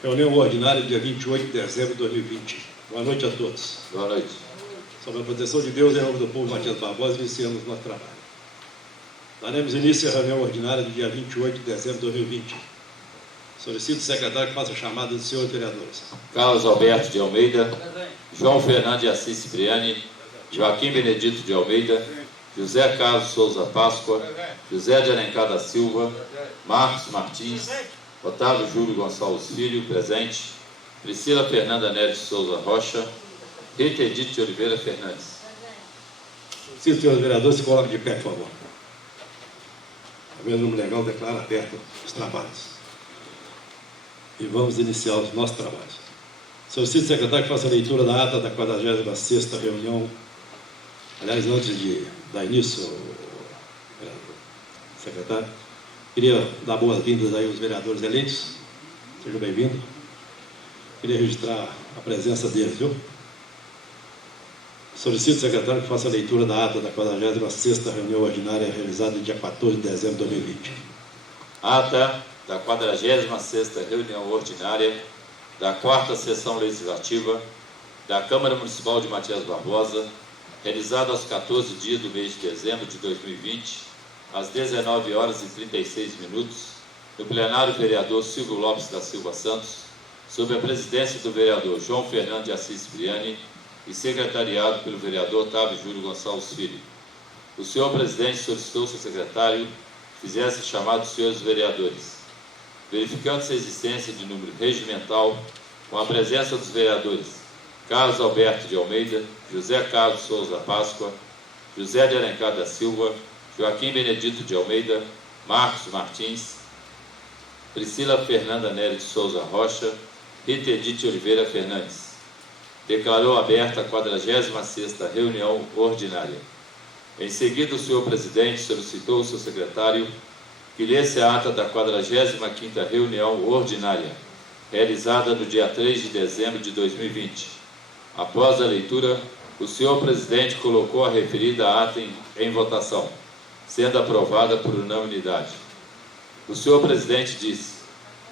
Reunião ordinária, dia 28 de dezembro de 2020. Boa noite a todos. Boa noite. Sob a proteção de Deus, em nome do povo Matias Barbosa, iniciamos nosso trabalho. Daremos início à reunião ordinária do dia 28 de dezembro de 2020. Solicito o secretário que faça a chamada dos senhores vereadores. Carlos Alberto de Almeida, João Fernando de Assis Cipriani, Joaquim Benedito de Almeida, José Carlos Souza Páscoa, José de Alencar da Silva, Marcos Martins, Otávio Júlio Gonçalves Filho, presente, Priscila Fernanda Neves Souza Rocha, Rita Edith de Oliveira Fernandes. Se os senhores vereadores se coloquem de pé, por favor. Havendo número legal, declara aberto os trabalhos. E vamos iniciar os nossos trabalhos. Solicito o secretário que faça a leitura da ata da 46ª reunião. Aliás, antes de dar início, secretário, queria dar boas-vindas aí aos vereadores eleitos. Sejam bem-vindos. Queria registrar a presença deles, viu? Solicito o secretário que faça a leitura da ata da 46ª reunião ordinária realizada no dia 14 de dezembro de 2020. Ata da 46ª reunião ordinária da 4ª sessão legislativa da Câmara Municipal de Matias Barbosa, realizada aos 14 dias do mês de dezembro de 2020, às 19h36, no plenário vereador Silvio Lopes da Silva Santos, sob a presidência do vereador João Fernando de Assis Cipriani e secretariado pelo vereador Otávio Júlio Gonçalves Filho. O senhor presidente solicitou ao seu secretário que fizesse chamado dos senhores vereadores. Verificando-se a existência de número regimental, com a presença dos vereadores Carlos Alberto de Almeida, José Carlos Souza Páscoa, José de Alencar da Silva, Joaquim Benedito de Almeida, Marcos Martins, Priscila Fernanda Neves de Souza Rocha, Rita Edith Oliveira Fernandes. Declarou aberta a 46ª reunião ordinária. Em seguida, o senhor presidente solicitou ao seu secretário que lesse a ata da 45ª reunião ordinária, realizada no dia 3 de dezembro de 2020. Após a leitura, o senhor presidente colocou a referida ata em votação, sendo aprovada por unanimidade. O senhor presidente disse: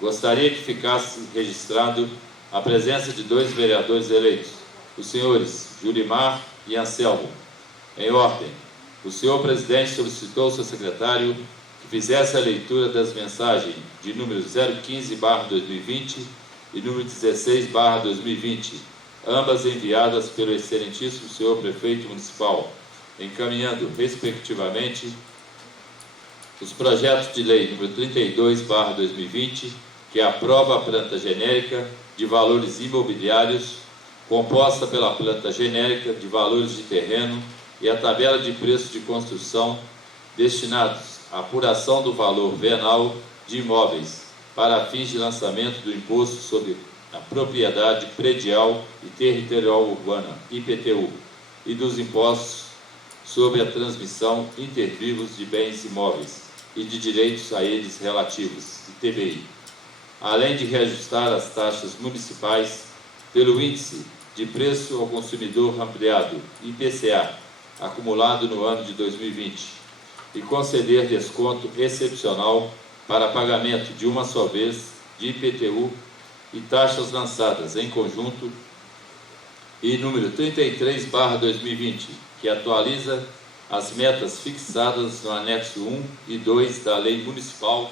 gostaria que ficasse registrado a presença de 2 vereadores eleitos, os senhores Julimar e Anselmo. Em ordem, o senhor presidente solicitou ao seu secretário que fizesse a leitura das mensagens de número 015/2020 e número 16/2020, ambas enviadas pelo excelentíssimo senhor prefeito municipal, encaminhando, respectivamente, os projetos de lei número 32/2020, que aprova a planta genérica de valores imobiliários, composta pela planta genérica de valores de terreno e a tabela de preço de construção destinados à apuração do valor venal de imóveis para fins de lançamento do Imposto sobre a Propriedade Predial e Territorial Urbana, IPTU, e dos impostos sobre a transmissão intervivos de bens imóveis e de direitos a eles relativos, ITBI, além de reajustar as taxas municipais pelo Índice de Preço ao Consumidor Ampliado, IPCA, acumulado no ano de 2020, e conceder desconto excepcional para pagamento de uma só vez de IPTU e taxas lançadas em conjunto, e número 33/2020, que atualiza as metas fixadas no anexo 1 e 2 da Lei Municipal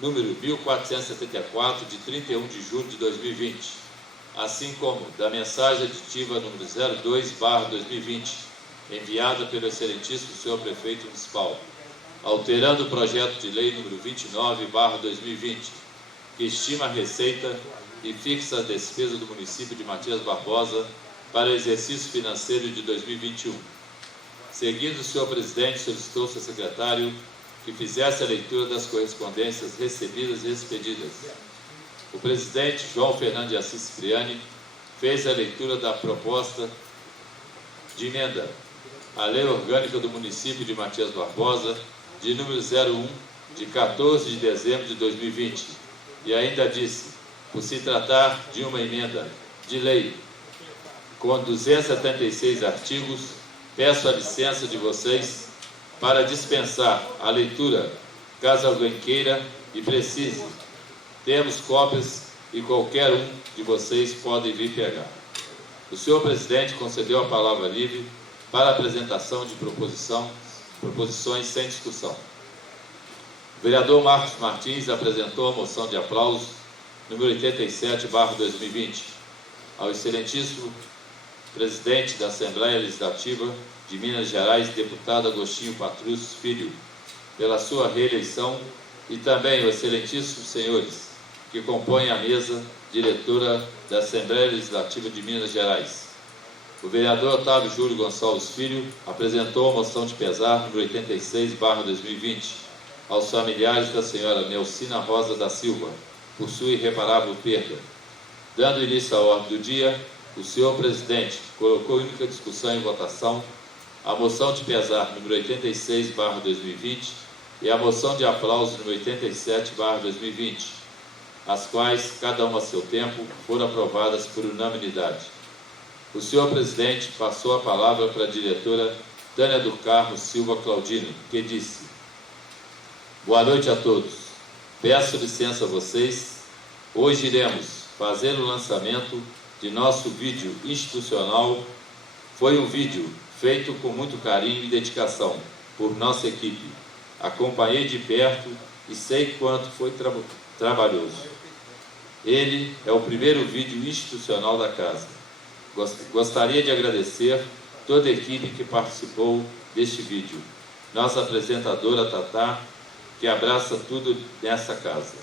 número 1474, de 31 de julho de 2020, assim como da mensagem aditiva número 02/2020, enviada pelo excelentíssimo senhor prefeito municipal, alterando o projeto de lei número 29/2020, que estima a receita e fixa a despesa do município de Matias Barbosa para o exercício financeiro de 2021. Seguindo, o senhor presidente solicitou ao seu secretário que fizesse a leitura das correspondências recebidas e expedidas. O presidente João Fernando de Assis Cipriani fez a leitura da proposta de emenda à Lei Orgânica do Município de Matias Barbosa, de número 01, de 14 de dezembro de 2020, e ainda disse: por se tratar de uma emenda de lei com 276 artigos, peço a licença de vocês para dispensar a leitura, caso alguém queira e precise, Temos cópias e qualquer um de vocês pode vir pegar. O senhor presidente concedeu a palavra livre para a apresentação de proposições sem discussão. O vereador Marcos Martins apresentou a moção de aplauso número 87/2020 ao excelentíssimo presidente da Assembleia Legislativa de Minas Gerais, deputado Agostinho Patrus Filho, pela sua reeleição, e também os excelentíssimos senhores que compõem a mesa diretora da Assembleia Legislativa de Minas Gerais. O vereador Otávio Júlio Gonçalves Filho apresentou a moção de pesar número 86/2020 aos familiares da senhora Nelcina Rosa da Silva, por sua irreparável perda. Dando início à ordem do dia, o senhor presidente colocou em única discussão e votação a moção de pesar número 86/2020 e a moção de aplauso número 87/2020, as quais, cada uma a seu tempo, foram aprovadas por unanimidade. O senhor presidente passou a palavra para a diretora Tânia do Carmo Silva Claudino, que disse: boa noite a todos. Peço licença a vocês. Hoje iremos fazer o lançamento de nosso vídeo institucional. Foi um vídeo feito com muito carinho e dedicação por nossa equipe. Acompanhei de perto e sei quanto foi trabalhoso. Ele é o primeiro vídeo institucional da casa. Gostaria de agradecer toda a equipe que participou deste vídeo. Nossa apresentadora Tatá, que abraça tudo nessa casa.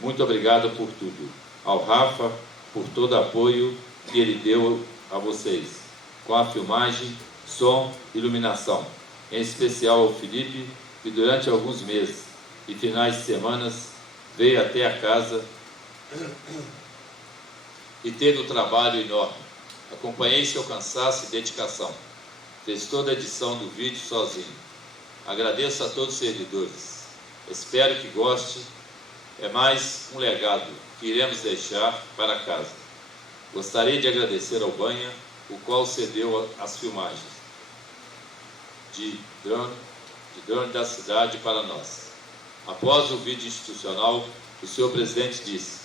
Muito obrigado por tudo. Ao Rafa, por todo o apoio que ele deu a vocês, com a filmagem, som, iluminação. Em especial ao Felipe, que durante alguns meses e finais de semanas veio até a casa e teve um trabalho enorme. Acompanhei seu cansaço e dedicação. Fez toda a edição do vídeo sozinho. Agradeço a todos os servidores. Espero que goste. É mais um legado que iremos deixar para casa. Gostaria de agradecer ao Banha, o qual cedeu as filmagens de drone da cidade para nós. Após o vídeo institucional, o senhor presidente disse: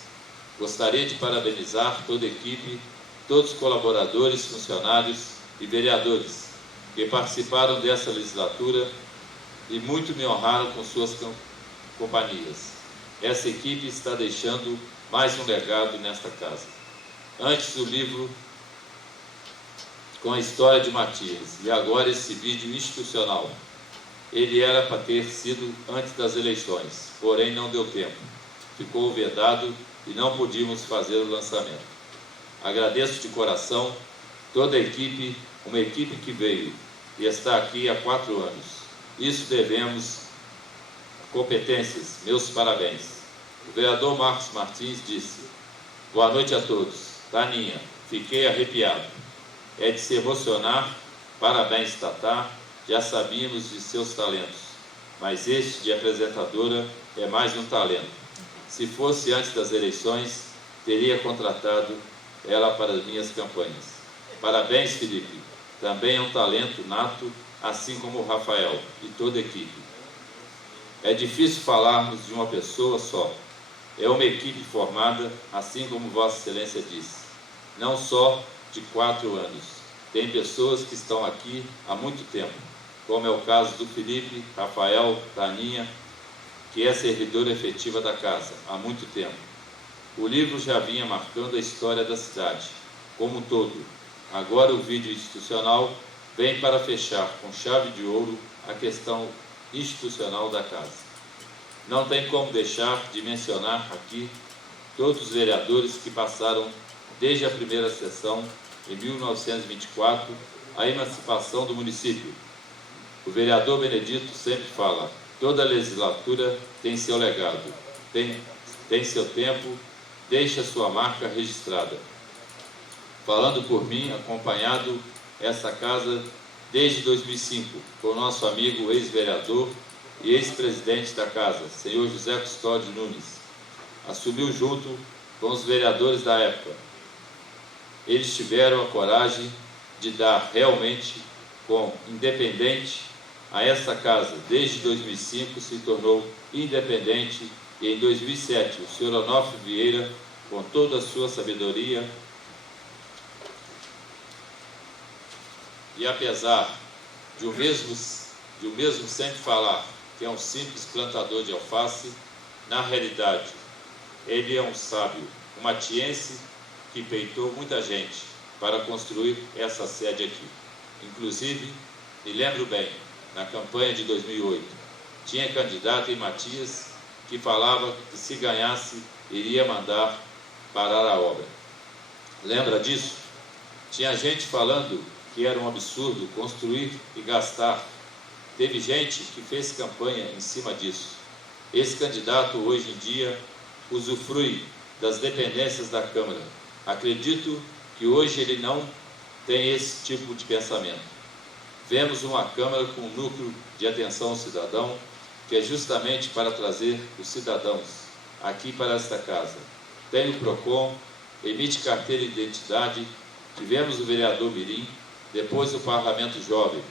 gostaria de parabenizar toda a equipe, todos os colaboradores, funcionários e vereadores que participaram dessa legislatura e muito me honraram com suas companhias. Essa equipe está deixando mais um legado nesta casa. Antes o livro com a história de Matias e agora esse vídeo institucional. Ele era para ter sido antes das eleições, porém não deu tempo. Ficou vedado e não podíamos fazer o lançamento. Agradeço de coração toda a equipe, uma equipe que veio e está aqui há 4 anos. Isso devemos competências. Meus parabéns. O vereador Marcos Martins disse: boa noite a todos. Taninha, fiquei arrepiado. É de se emocionar. Parabéns, Tatá. Já sabíamos de seus talentos, mas este de apresentadora é mais um talento. Se fosse antes das eleições, teria contratado ela para as minhas campanhas. Parabéns, Felipe. Também é um talento nato, assim como o Rafael e toda a equipe. É difícil falarmos de uma pessoa só. É uma equipe formada, assim como Vossa Excelência disse, não só de 4 anos. Tem pessoas que estão aqui há muito tempo, como é o caso do Felipe, Rafael, Taninha, que é servidora efetiva da casa há muito tempo. O livro já vinha marcando a história da cidade, como um todo. Agora o vídeo institucional vem para fechar com chave de ouro a questão institucional da casa. Não tem como deixar de mencionar aqui todos os vereadores que passaram desde a primeira sessão, em 1924, a emancipação do município. O vereador Benedito sempre fala: toda legislatura tem seu legado, tem seu tempo, deixa sua marca registrada. Falando por mim, acompanhado essa casa desde 2005, com nosso amigo ex-vereador e ex-presidente da casa, senhor José Custódio Nunes. Assumiu junto com os vereadores da época. Eles tiveram a coragem de dar realmente com independente a essa casa. Desde 2005 se tornou independente E em 2007, o senhor Onofre Vieira, com toda a sua sabedoria, e apesar de o mesmo sempre falar que é um simples plantador de alface, na realidade, ele é um sábio, um matiense que peitou muita gente para construir essa sede aqui. Inclusive, me lembro bem, na campanha de 2008, tinha candidato em Matias que falava que se ganhasse, iria mandar parar a obra. Lembra disso? Tinha gente falando que era um absurdo construir e gastar. Teve gente que fez campanha em cima disso. Esse candidato, hoje em dia, usufrui das dependências da Câmara. Acredito que hoje ele não tem esse tipo de pensamento. Vemos uma Câmara com um núcleo de atenção ao cidadão, que é justamente para trazer os cidadãos aqui para esta casa. Tem o PROCON, emite carteira de identidade, tivemos o vereador Mirim, depois o Parlamento Jovem,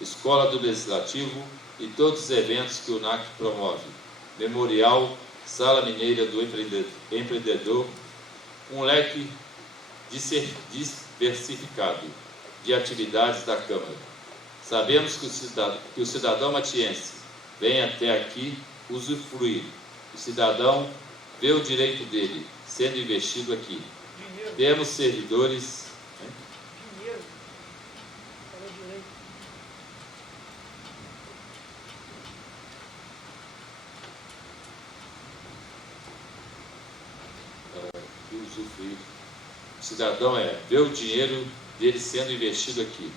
Escola do Legislativo e todos os eventos que o NAC promove. Memorial, Sala Mineira do Empreendedor, um leque diversificado de atividades da Câmara. Sabemos que o cidadão matiense vem até aqui usufruir. O cidadão vê o direito dele sendo investido aqui. Dinheiro. Temos servidores... Dinheiro. Falou direito. usufruir. O cidadão vê o dinheiro dele sendo investido aqui.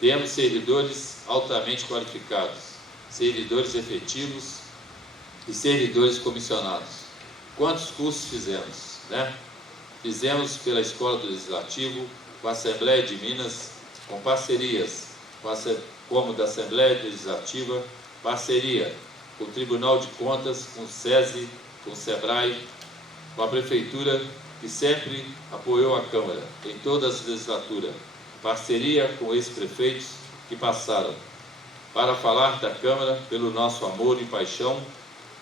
Temos servidores altamente qualificados, servidores efetivos e servidores comissionados. Quantos cursos fizemos, né? Fizemos pela Escola do Legislativo, com a Assembleia de Minas, com parcerias, como da Assembleia Legislativa, parceria com o Tribunal de Contas, com o SESI, com o SEBRAE, com a Prefeitura, que sempre apoiou a Câmara em todas as legislaturas, parceria com ex-prefeitos que passaram. Para falar da Câmara, pelo nosso amor e paixão,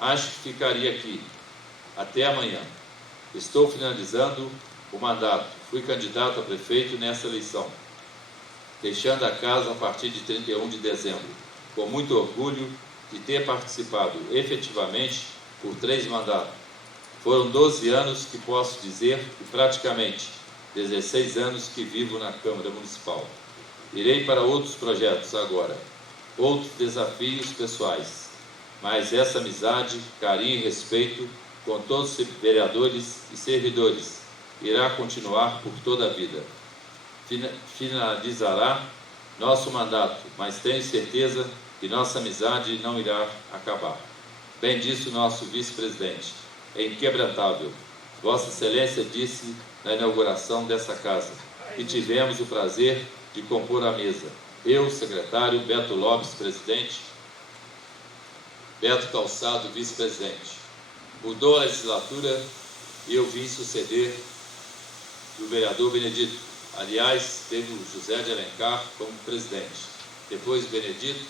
acho que ficaria aqui. Até amanhã. Estou finalizando o mandato. Fui candidato a prefeito nessa eleição, deixando a casa a partir de 31 de dezembro, com muito orgulho de ter participado efetivamente por 3 mandatos. Foram 12 anos que posso dizer e praticamente 16 anos que vivo na Câmara Municipal. Irei para outros projetos agora, outros desafios pessoais, mas essa amizade, carinho e respeito com todos os vereadores e servidores irá continuar por toda a vida. Finalizará nosso mandato, mas tenho certeza que nossa amizade não irá acabar. Bem disse o nosso vice-presidente, é inquebrantável. Vossa Excelência disse na inauguração dessa casa que tivemos o prazer de compor a mesa. Eu, secretário, Beto Lopes, presidente, Beto Calçado, vice-presidente. Mudou a legislatura e eu vim suceder o vereador Benedito. Aliás, teve o José de Alencar como presidente. Depois Benedito,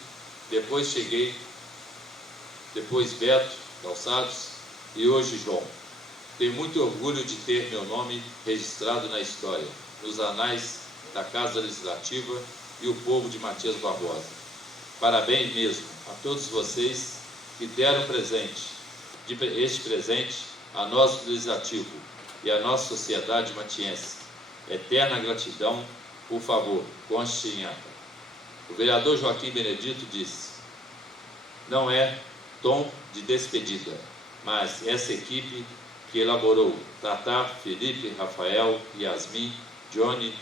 depois Beto Calçados e hoje João. Tenho muito orgulho de ter meu nome registrado na história, nos anais da Casa Legislativa e o povo de Matias Barbosa. Parabéns mesmo a todos vocês que deram este presente a nosso Legislativo e a nossa sociedade matiense. Eterna gratidão, por favor, conste em ata. O vereador Joaquim Benedito disse, não é tom de despedida, mas essa equipe que elaborou Tatá, Felipe, Rafael, Yasmin, Johnny,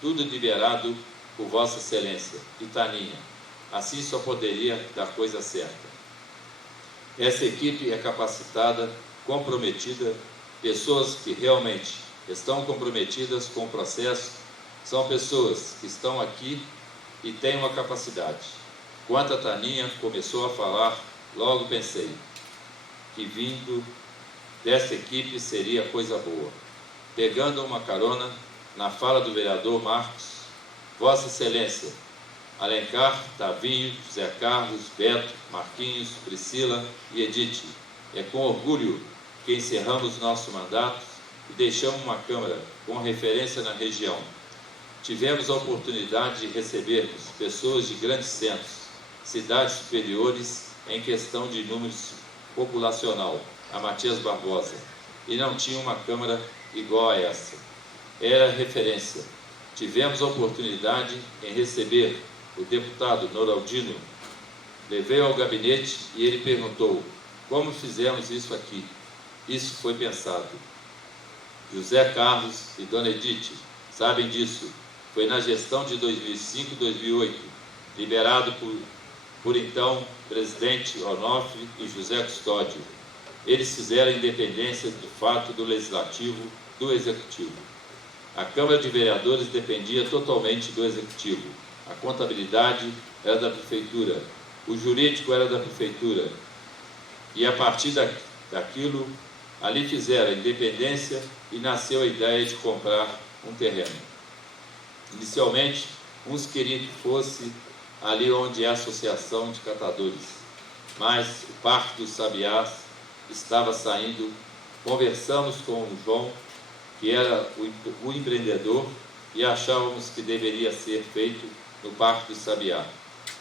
tudo liberado por Vossa Excelência e Taninha. Assim só poderia dar coisa certa. Essa equipe é capacitada, comprometida, pessoas que realmente estão comprometidas com o processo, são pessoas que estão aqui e têm uma capacidade. Quando a Taninha começou a falar, logo pensei que vindo dessa equipe seria coisa boa. Pegando uma carona na fala do vereador Marcos, Vossa Excelência, Alencar, Tavinho, José Carlos, Beto, Marquinhos, Priscila e Edith É com orgulho que encerramos nosso mandato e deixamos uma Câmara com referência na região. Tivemos a oportunidade de recebermos pessoas de grandes centros, cidades superiores em questão de números populacional, a Matias Barbosa, e não tinha uma Câmara igual a essa. Era referência. Tivemos a oportunidade em receber o deputado Noraldino. Levei ao gabinete e ele perguntou: como fizemos isso aqui? Isso foi pensado. José Carlos e Dona Edith sabem disso. Foi na gestão de 2005-2008, liberado por então presidente Onofre e José Custódio. Eles fizeram a independência de fato do Legislativo do Executivo. A Câmara de Vereadores dependia totalmente do Executivo. A contabilidade era da Prefeitura, o jurídico era da Prefeitura. E a partir daquilo, ali fizeram a independência e nasceu a ideia de comprar um terreno. Inicialmente, uns queriam que fosse ali onde é a Associação de Catadores, mas o Parque dos Sabiás estava saindo. Conversamos com o João, que era o empreendedor, e achávamos que deveria ser feito no Parque do Sabiá.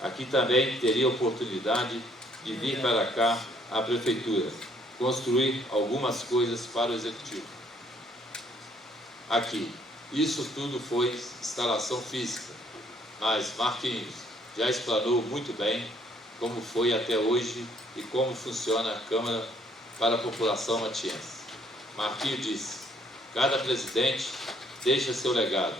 Aqui também teria oportunidade de vir para cá a Prefeitura, construir algumas coisas para o Executivo. Aqui, isso tudo foi instalação física, mas Marquinhos já explanou muito bem como foi até hoje e como funciona a Câmara para a população matiense. Marquinhos disse: cada presidente deixa seu legado,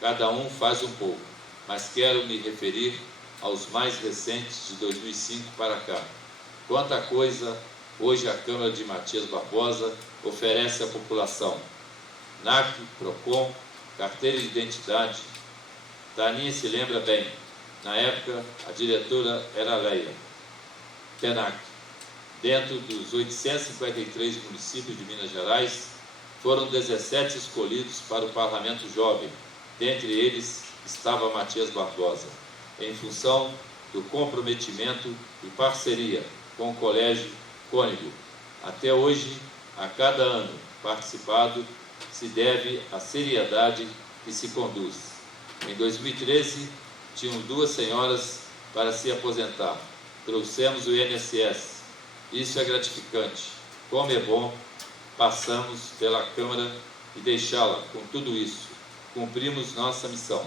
cada um faz um pouco, mas quero me referir aos mais recentes de 2005 para cá. Quanta coisa hoje a Câmara de Matias Barbosa oferece à população. NAC, PROCON, carteira de identidade. Daninha se lembra bem, na época a diretora era a Leia. PENAC. Dentro dos 853 municípios de Minas Gerais, foram 17 escolhidos para o Parlamento Jovem. Dentre eles estava Matias Barbosa, em função do comprometimento e parceria com o Colégio Cônigo. Até hoje, a cada ano participado, se deve à seriedade que se conduz. Em 2013, tinham 2 senhoras para se aposentar. Trouxemos o INSS. Isso é gratificante. Como é bom, passamos pela Câmara e deixá-la com tudo isso. Cumprimos nossa missão.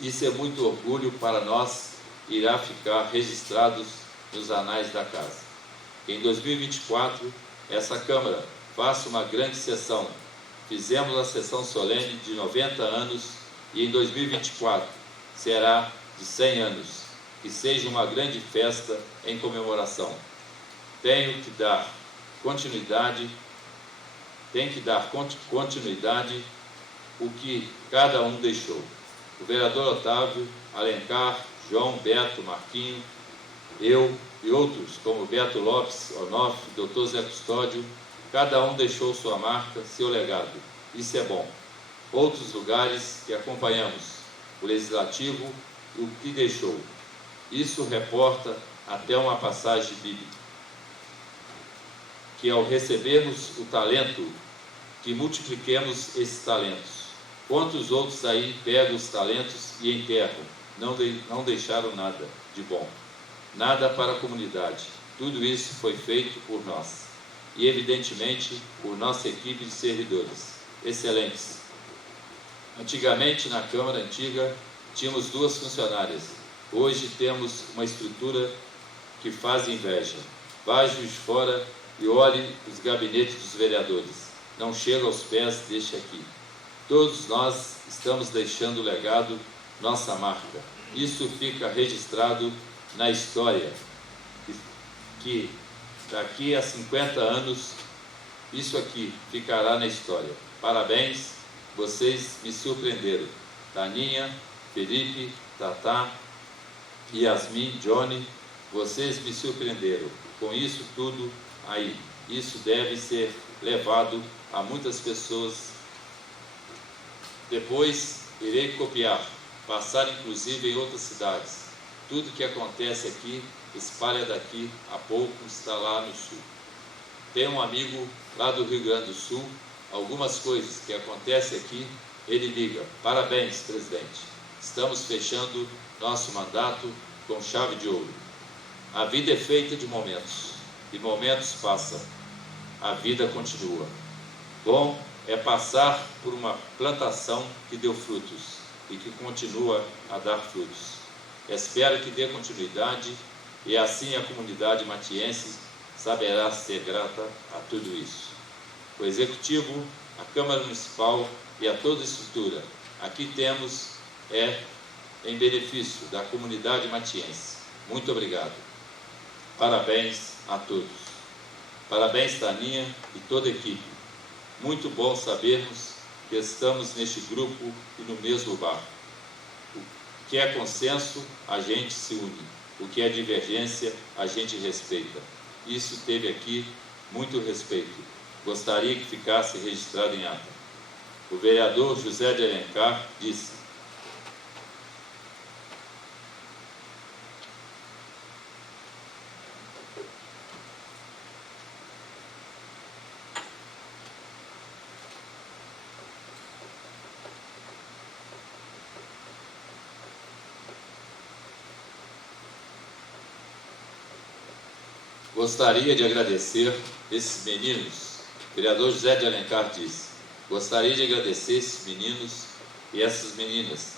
Isso é muito orgulho para nós, irá ficar registrados nos anais da casa. Em 2024, essa Câmara faça uma grande sessão. Fizemos a sessão solene de 90 anos e em 2024 será de 100 anos. Que seja uma grande festa em comemoração. Tem que dar continuidade o que cada um deixou. O vereador Otávio, Alencar, João, Beto, Marquinho, eu e outros como Beto Lopes, Onofre, Dr. Zé Custódio, cada um deixou sua marca, seu legado. Isso é bom. Outros lugares que acompanhamos, o Legislativo, o que deixou. Isso reporta até uma passagem bíblica, que ao recebermos o talento, que multipliquemos esses talentos. Quantos outros aí pegam os talentos e enterram, não deixaram nada de bom, nada para a comunidade. Tudo isso foi feito por nós e, evidentemente, por nossa equipe de servidores excelentes. Antigamente, na Câmara Antiga, tínhamos 2 funcionárias. Hoje temos uma estrutura que faz inveja. Vá Juiz de Fora e olhe os gabinetes dos vereadores. Não chega aos pés deste aqui. Todos nós estamos deixando o legado, nossa marca. Isso fica registrado na história, que daqui a 50 anos, isso aqui ficará na história. Parabéns, vocês me surpreenderam. Taninha, Felipe, Tatá, Yasmin, Johnny, vocês me surpreenderam. Com isso tudo aí, isso deve ser levado a muitas pessoas. Depois irei copiar, passar inclusive em outras cidades. Tudo que acontece aqui, espalha daqui a pouco, está lá no sul. tem um amigo lá do Rio Grande do Sul, algumas coisas que acontecem aqui, ele liga: parabéns, presidente, estamos fechando nosso mandato com chave de ouro. A vida é feita de momentos, e momentos passam, a vida continua. Bom é passar por uma plantação que deu frutos e que continua a dar frutos. Espero que dê continuidade e assim a comunidade matiense saberá ser grata a tudo isso. O Executivo, a Câmara Municipal e a toda a estrutura aqui temos em benefício da comunidade matiense. Muito obrigado. Parabéns a todos. Parabéns, Taninha e toda a equipe. Muito bom sabermos que estamos neste grupo e no mesmo barco. O que é consenso, a gente se une. O que é divergência, a gente respeita. Isso teve aqui muito respeito. Gostaria que ficasse registrado em ata. O vereador José de Alencar disse: gostaria de agradecer esses meninos. O vereador José de Alencar disse: gostaria de agradecer esses meninos e essas meninas,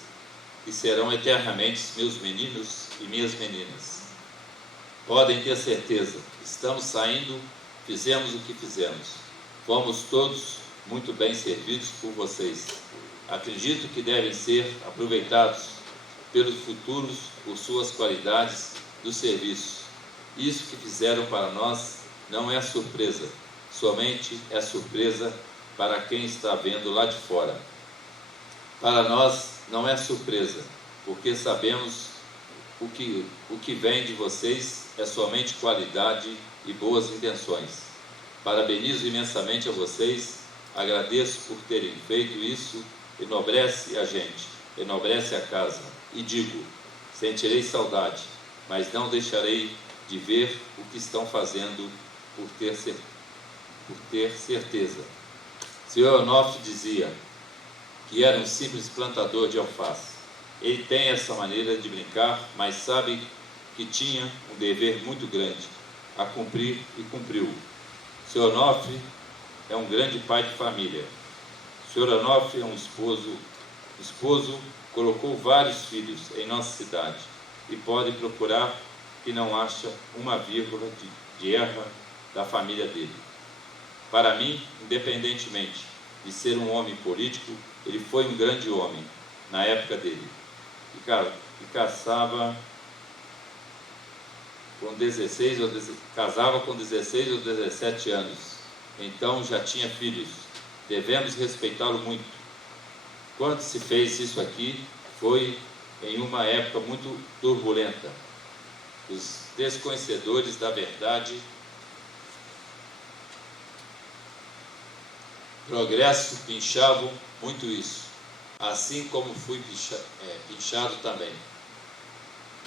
que serão eternamente meus meninos e minhas meninas. Podem ter certeza, estamos saindo, fizemos o que fizemos. Fomos todos muito bem servidos por vocês. Acredito que devem ser aproveitados pelos futuros por suas qualidades do serviço. Isso que fizeram para nós não é surpresa, somente é surpresa para quem está vendo lá de fora. Para nós não é surpresa, porque sabemos o que vem de vocês é somente qualidade e boas intenções. Parabenizo imensamente a vocês, agradeço por terem feito isso, enobrece a gente, enobrece a casa. E digo, sentirei saudade, mas não deixarei de ver o que estão fazendo por ter certeza. Senhor Onofre dizia que era um simples plantador de alface. Ele tem essa maneira de brincar, mas sabe que tinha um dever muito grande a cumprir e cumpriu. Senhor Onofre é um grande pai de família. Senhor Onofre é um esposo, colocou vários filhos em nossa cidade e pode procurar que não acha uma vírgula de erro da família dele. Para mim, independentemente de ser um homem político, ele foi um grande homem na época dele. E casava com 16 ou 17 anos. Então já tinha filhos. Devemos respeitá-lo muito. Quando se fez isso aqui, foi em uma época muito turbulenta. Os desconhecedores da verdade, progresso, pinchavam muito isso, assim como fui pinchado também.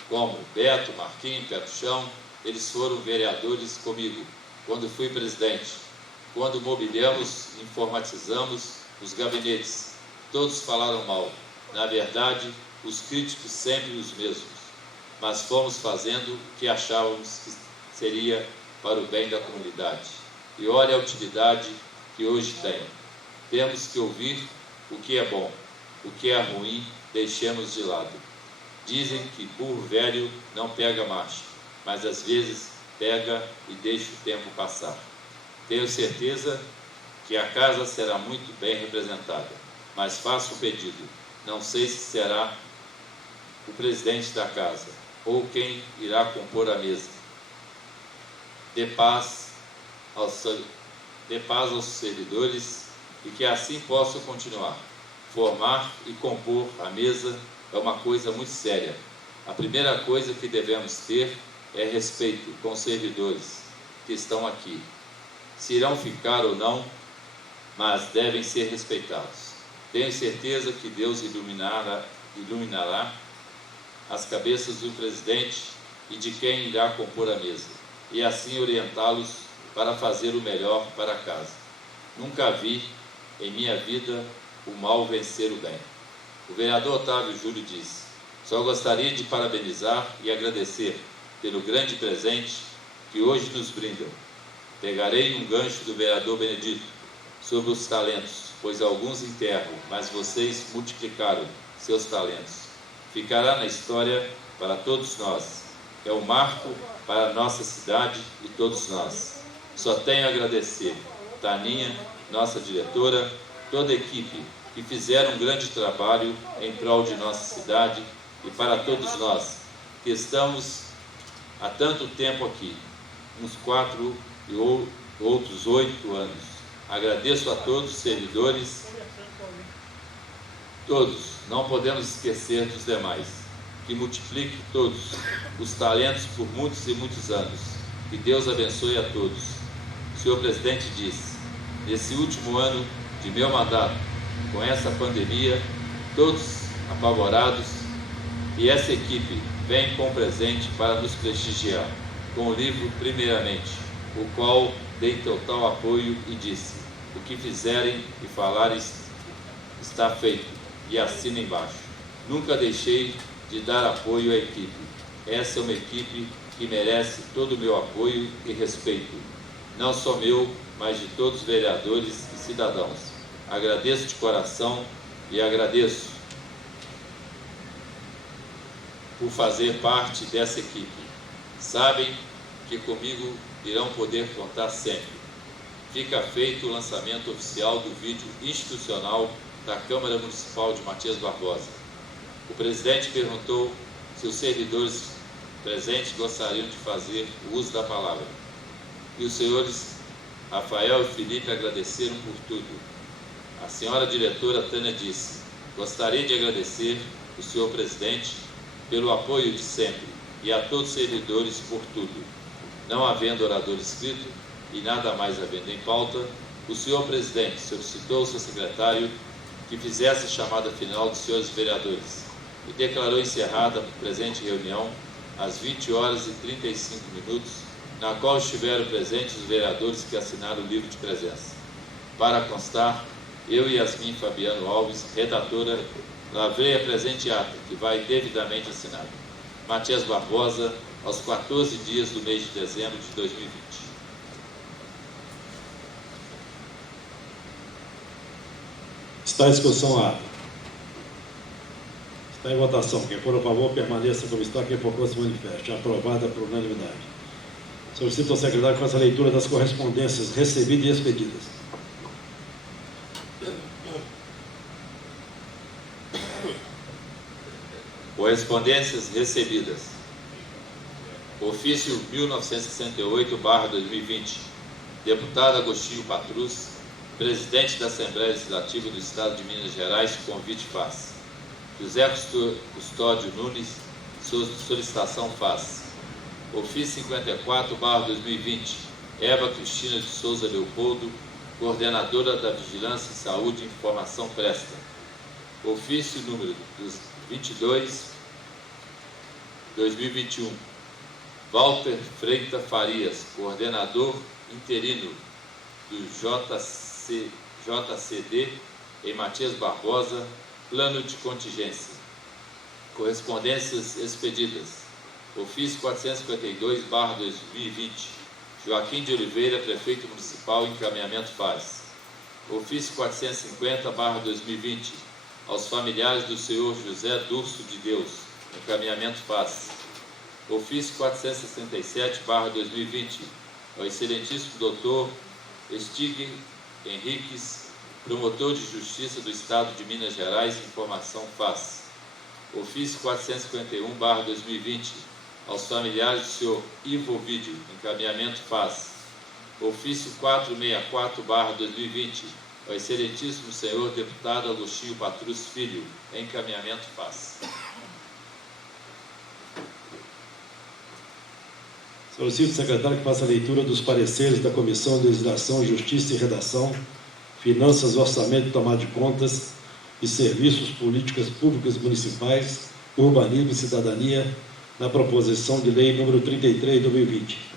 Como Beto, Marquinhos, Pé do Chão, eles foram vereadores comigo, quando fui presidente. Quando mobiliamos, informatizamos os gabinetes, todos falaram mal. Na verdade, os críticos sempre os mesmos. Mas fomos fazendo o que achávamos que seria para o bem da comunidade. E olha a utilidade que hoje tem. Temos que ouvir o que é bom, o que é ruim, deixemos de lado. Dizem que burro velho não pega macho, mas às vezes pega e deixa o tempo passar. Tenho certeza que a casa será muito bem representada, mas faço o pedido. Não sei se será o presidente da casa ou quem irá compor a mesa. Dê paz aos servidores e que assim possam continuar. Formar e compor a mesa é uma coisa muito séria. A primeira coisa que devemos ter é respeito com os servidores que estão aqui. Se irão ficar ou não, mas devem ser respeitados. Tenho certeza que Deus iluminará as cabeças do presidente e de quem irá compor a mesa, e assim orientá-los para fazer o melhor para casa. Nunca vi em minha vida o mal vencer o bem. O vereador Otávio Júlio disse: só gostaria de parabenizar e agradecer pelo grande presente que hoje nos brindam. Pegarei um gancho do vereador Benedito sobre os talentos, pois alguns enterram, mas vocês multiplicaram seus talentos. Ficará na história para todos nós. É um marco para a nossa cidade e todos nós. Só tenho a agradecer Taninha, nossa diretora, toda a equipe que fizeram um grande trabalho em prol de nossa cidade e para todos nós que estamos há tanto tempo aqui, uns 4 e outros 8 anos. Agradeço a todos os servidores, todos, não podemos esquecer dos demais. Que multiplique todos os talentos por muitos e muitos anos. Que Deus abençoe a todos. O senhor presidente disse: nesse último ano de meu mandato, com essa pandemia, todos apavorados, e essa equipe vem com presente para nos prestigiar, com o livro Primeiramente, o qual dei total apoio e disse: o que fizerem e falarem está feito, e assina embaixo. Nunca deixei de dar apoio à equipe. Essa é uma equipe que merece todo o meu apoio e respeito, não só meu, mas de todos os vereadores e cidadãos. Agradeço de coração e agradeço por fazer parte dessa equipe. Sabem que comigo irão poder contar sempre. Fica feito o lançamento oficial do vídeo institucional da Câmara Municipal de Matias Barbosa. O presidente perguntou se os servidores presentes gostariam de fazer o uso da palavra. E os senhores Rafael e Felipe agradeceram por tudo. A senhora diretora Tânia disse: gostaria de agradecer o senhor presidente pelo apoio de sempre e a todos os servidores por tudo. Não havendo orador inscrito e nada mais havendo em pauta, o senhor presidente solicitou ao seu secretário que fizesse a chamada final dos senhores vereadores e declarou encerrada a presente reunião às 20 horas e 35 minutos, na qual estiveram presentes os vereadores que assinaram o livro de presença. Para constar, eu e Yasmin Fabiano Alves, redatora, lavrei a presente ata, que vai devidamente assinada. Matias Barbosa, aos 14 dias do mês de dezembro de 2020. Está em discussão a ata. Está em votação. Quem for a favor, permaneça como está. Quem for contra, se manifeste. Aprovada por unanimidade. Solicito ao secretário que faça a leitura das correspondências recebidas e expedidas. Correspondências recebidas. Ofício 1968/2020. Deputado Agostinho Patrus, presidente da Assembleia Legislativa do Estado de Minas Gerais, convite faz. José Custódio Nunes, solicitação faz. Ofício 54/2020. Eva Cristina de Souza Leopoldo, coordenadora da Vigilância e Saúde e Informação presta. Ofício número 22/2021. Walter Freitas Farias, coordenador interino do JCD em Matias Barbosa, plano de contingência. Correspondências expedidas. Ofício 452/2020. Joaquim de Oliveira, prefeito municipal, encaminhamento faz. Ofício 450/2020. Aos familiares do senhor José Durso de Deus, encaminhamento faz. Ofício 467/2020. Ao excelentíssimo doutor Stig Henriques, promotor de Justiça do Estado de Minas Gerais, informação faz. Ofício 451/2020. Aos familiares do senhor Ivo Vídeo, encaminhamento faz. Ofício 464/2020. Ao excelentíssimo senhor deputado Agostinho Patrus Filho, encaminhamento faz. Solicito ao secretário que faça a leitura dos pareceres da Comissão de Legislação, Justiça e Redação, Finanças, Orçamento e Tomada de Contas e Serviços, Políticas Públicas Municipais, Urbanismo e Cidadania, na proposição de lei número 33/2020.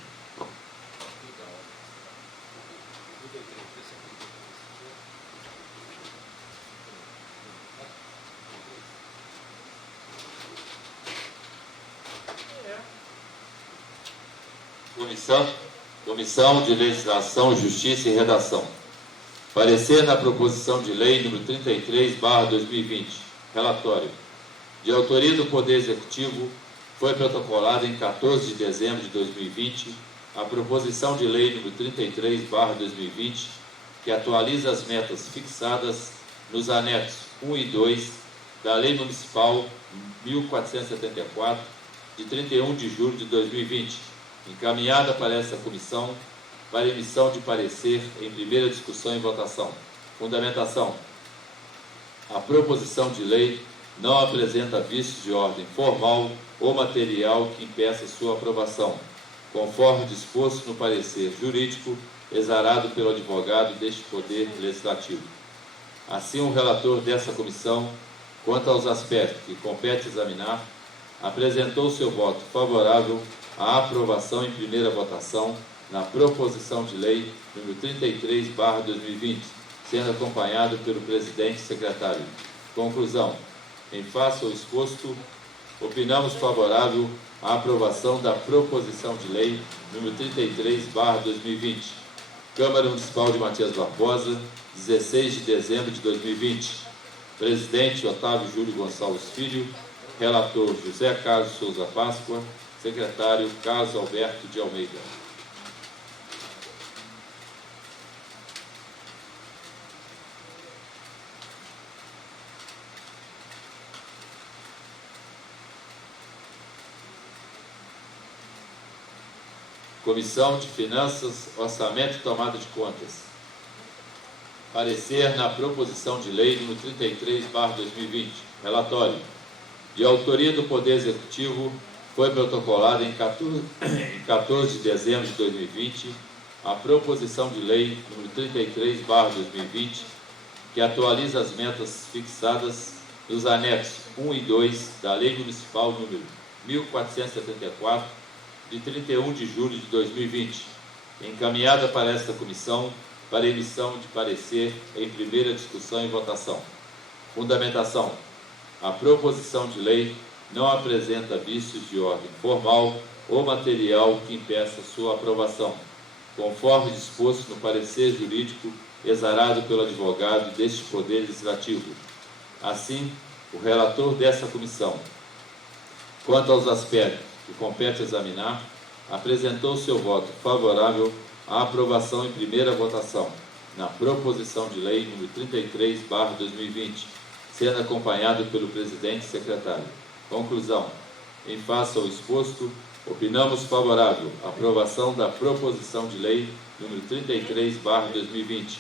Comissão de Legislação, Justiça e Redação. Parecer na proposição de lei número 33/2020. Relatório. De autoria do Poder Executivo, foi protocolada em 14 de dezembro de 2020 a proposição de lei número 33/2020, que atualiza as metas fixadas nos anexos 1 e 2 da Lei Municipal 1474, de 31 de julho de 2020, encaminhada para essa comissão para emissão de parecer em primeira discussão e votação. Fundamentação. A proposição de lei não apresenta vícios de ordem formal ou material que impeça sua aprovação, conforme disposto no parecer jurídico exarado pelo advogado deste Poder Legislativo. Assim, o relator dessa comissão, quanto aos aspectos que compete examinar, apresentou seu voto favorável à aprovação em primeira votação na proposição de lei número 33/2020, sendo acompanhado pelo presidente e secretário. Conclusão. Em face ao exposto, opinamos favorável à aprovação da proposição de lei número 33/2020. Câmara Municipal de Matias Barbosa, 16 de dezembro de 2020. Presidente Otávio Júlio Gonçalves Filho. Relator José Carlos Souza Páscoa. Secretário Carlos Alberto de Almeida. Comissão de Finanças, Orçamento e Tomada de Contas. Parecer na proposição de lei número 33/2020. Relatório. De autoria do Poder Executivo, foi protocolada em 14 de dezembro de 2020 a proposição de lei número 33/2020, que atualiza as metas fixadas nos anexos 1 e 2 da Lei Municipal número 1474, de 31 de julho de 2020, encaminhada para esta comissão para emissão de parecer em primeira discussão e votação. Fundamentação. A proposição de lei não apresenta vícios de ordem formal ou material que impeça sua aprovação, conforme disposto no parecer jurídico exarado pelo advogado deste Poder Legislativo. Assim, o relator dessa comissão, quanto aos aspectos que compete examinar, apresentou seu voto favorável à aprovação em primeira votação na proposição de lei número 33/2020, sendo acompanhado pelo presidente e secretário. Conclusão. Em face ao exposto, opinamos favorável à aprovação da proposição de lei número 33/2020.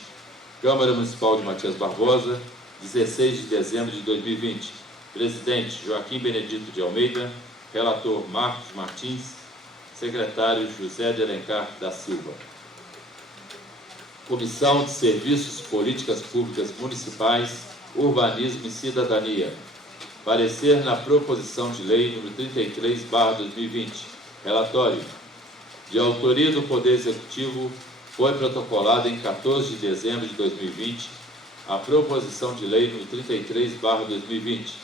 Câmara Municipal de Matias Barbosa, 16 de dezembro de 2020. Presidente Joaquim Benedito de Almeida. Relator Marcos Martins. Secretário José de Alencar da Silva. Comissão de Serviços, Políticas Públicas Municipais, Urbanismo e Cidadania. Parecer na proposição de lei número 33/2020. Relatório. De autoria do Poder Executivo, foi protocolada em 14 de dezembro de 2020 a proposição de lei número 33/2020,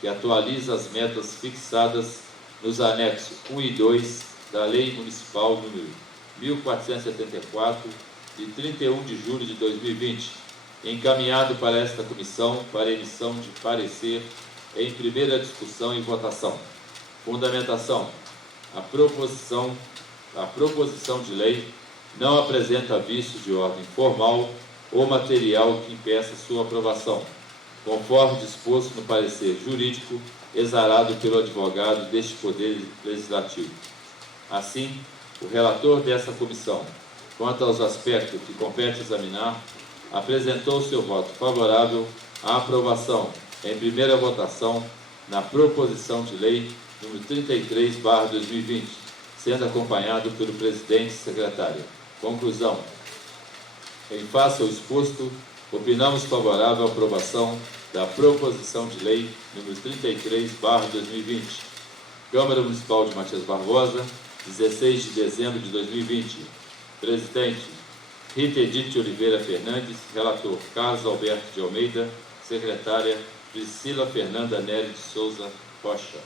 que atualiza as metas fixadas nos anexos 1 e 2 da Lei Municipal número 1474, de 31 de julho de 2020, encaminhado para esta comissão para emissão de parecer em primeira discussão e votação. Fundamentação. A proposição de lei não apresenta vícios de ordem formal ou material que impeça sua aprovação, conforme disposto no parecer jurídico exarado pelo advogado deste Poder Legislativo. Assim, o relator dessa comissão, quanto aos aspectos que compete examinar, apresentou seu voto favorável à aprovação em primeira votação na proposição de lei número 33/2020, sendo acompanhado pelo presidente e secretário. Conclusão. Em face ao exposto, opinamos favorável à aprovação da proposição de lei número 33/2020. Câmara Municipal de Matias Barbosa, 16 de dezembro de 2020. Presidente Rita Edith de Oliveira Fernandes, relator Carlos Alberto de Almeida, secretária Priscila Fernanda Nery de Souza Rocha.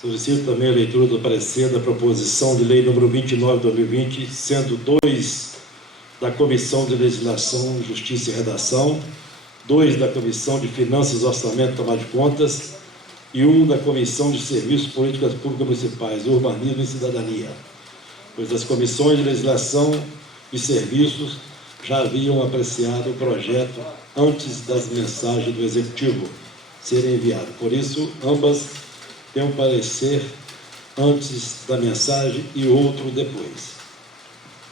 Solicito também a leitura do parecer da proposição de lei número 29 de 2020, sendo 2 da Comissão de Legislação, Justiça e Redação, 2 da Comissão de Finanças, Orçamento e Tomada de Contas e 1 da Comissão de Serviços, Políticas Públicas Municipais, Urbanismo e Cidadania, pois as comissões de Legislação e Serviços já haviam apreciado o projeto antes das mensagens do Executivo serem enviadas. Por isso, ambas tem um parecer antes da mensagem e outro depois.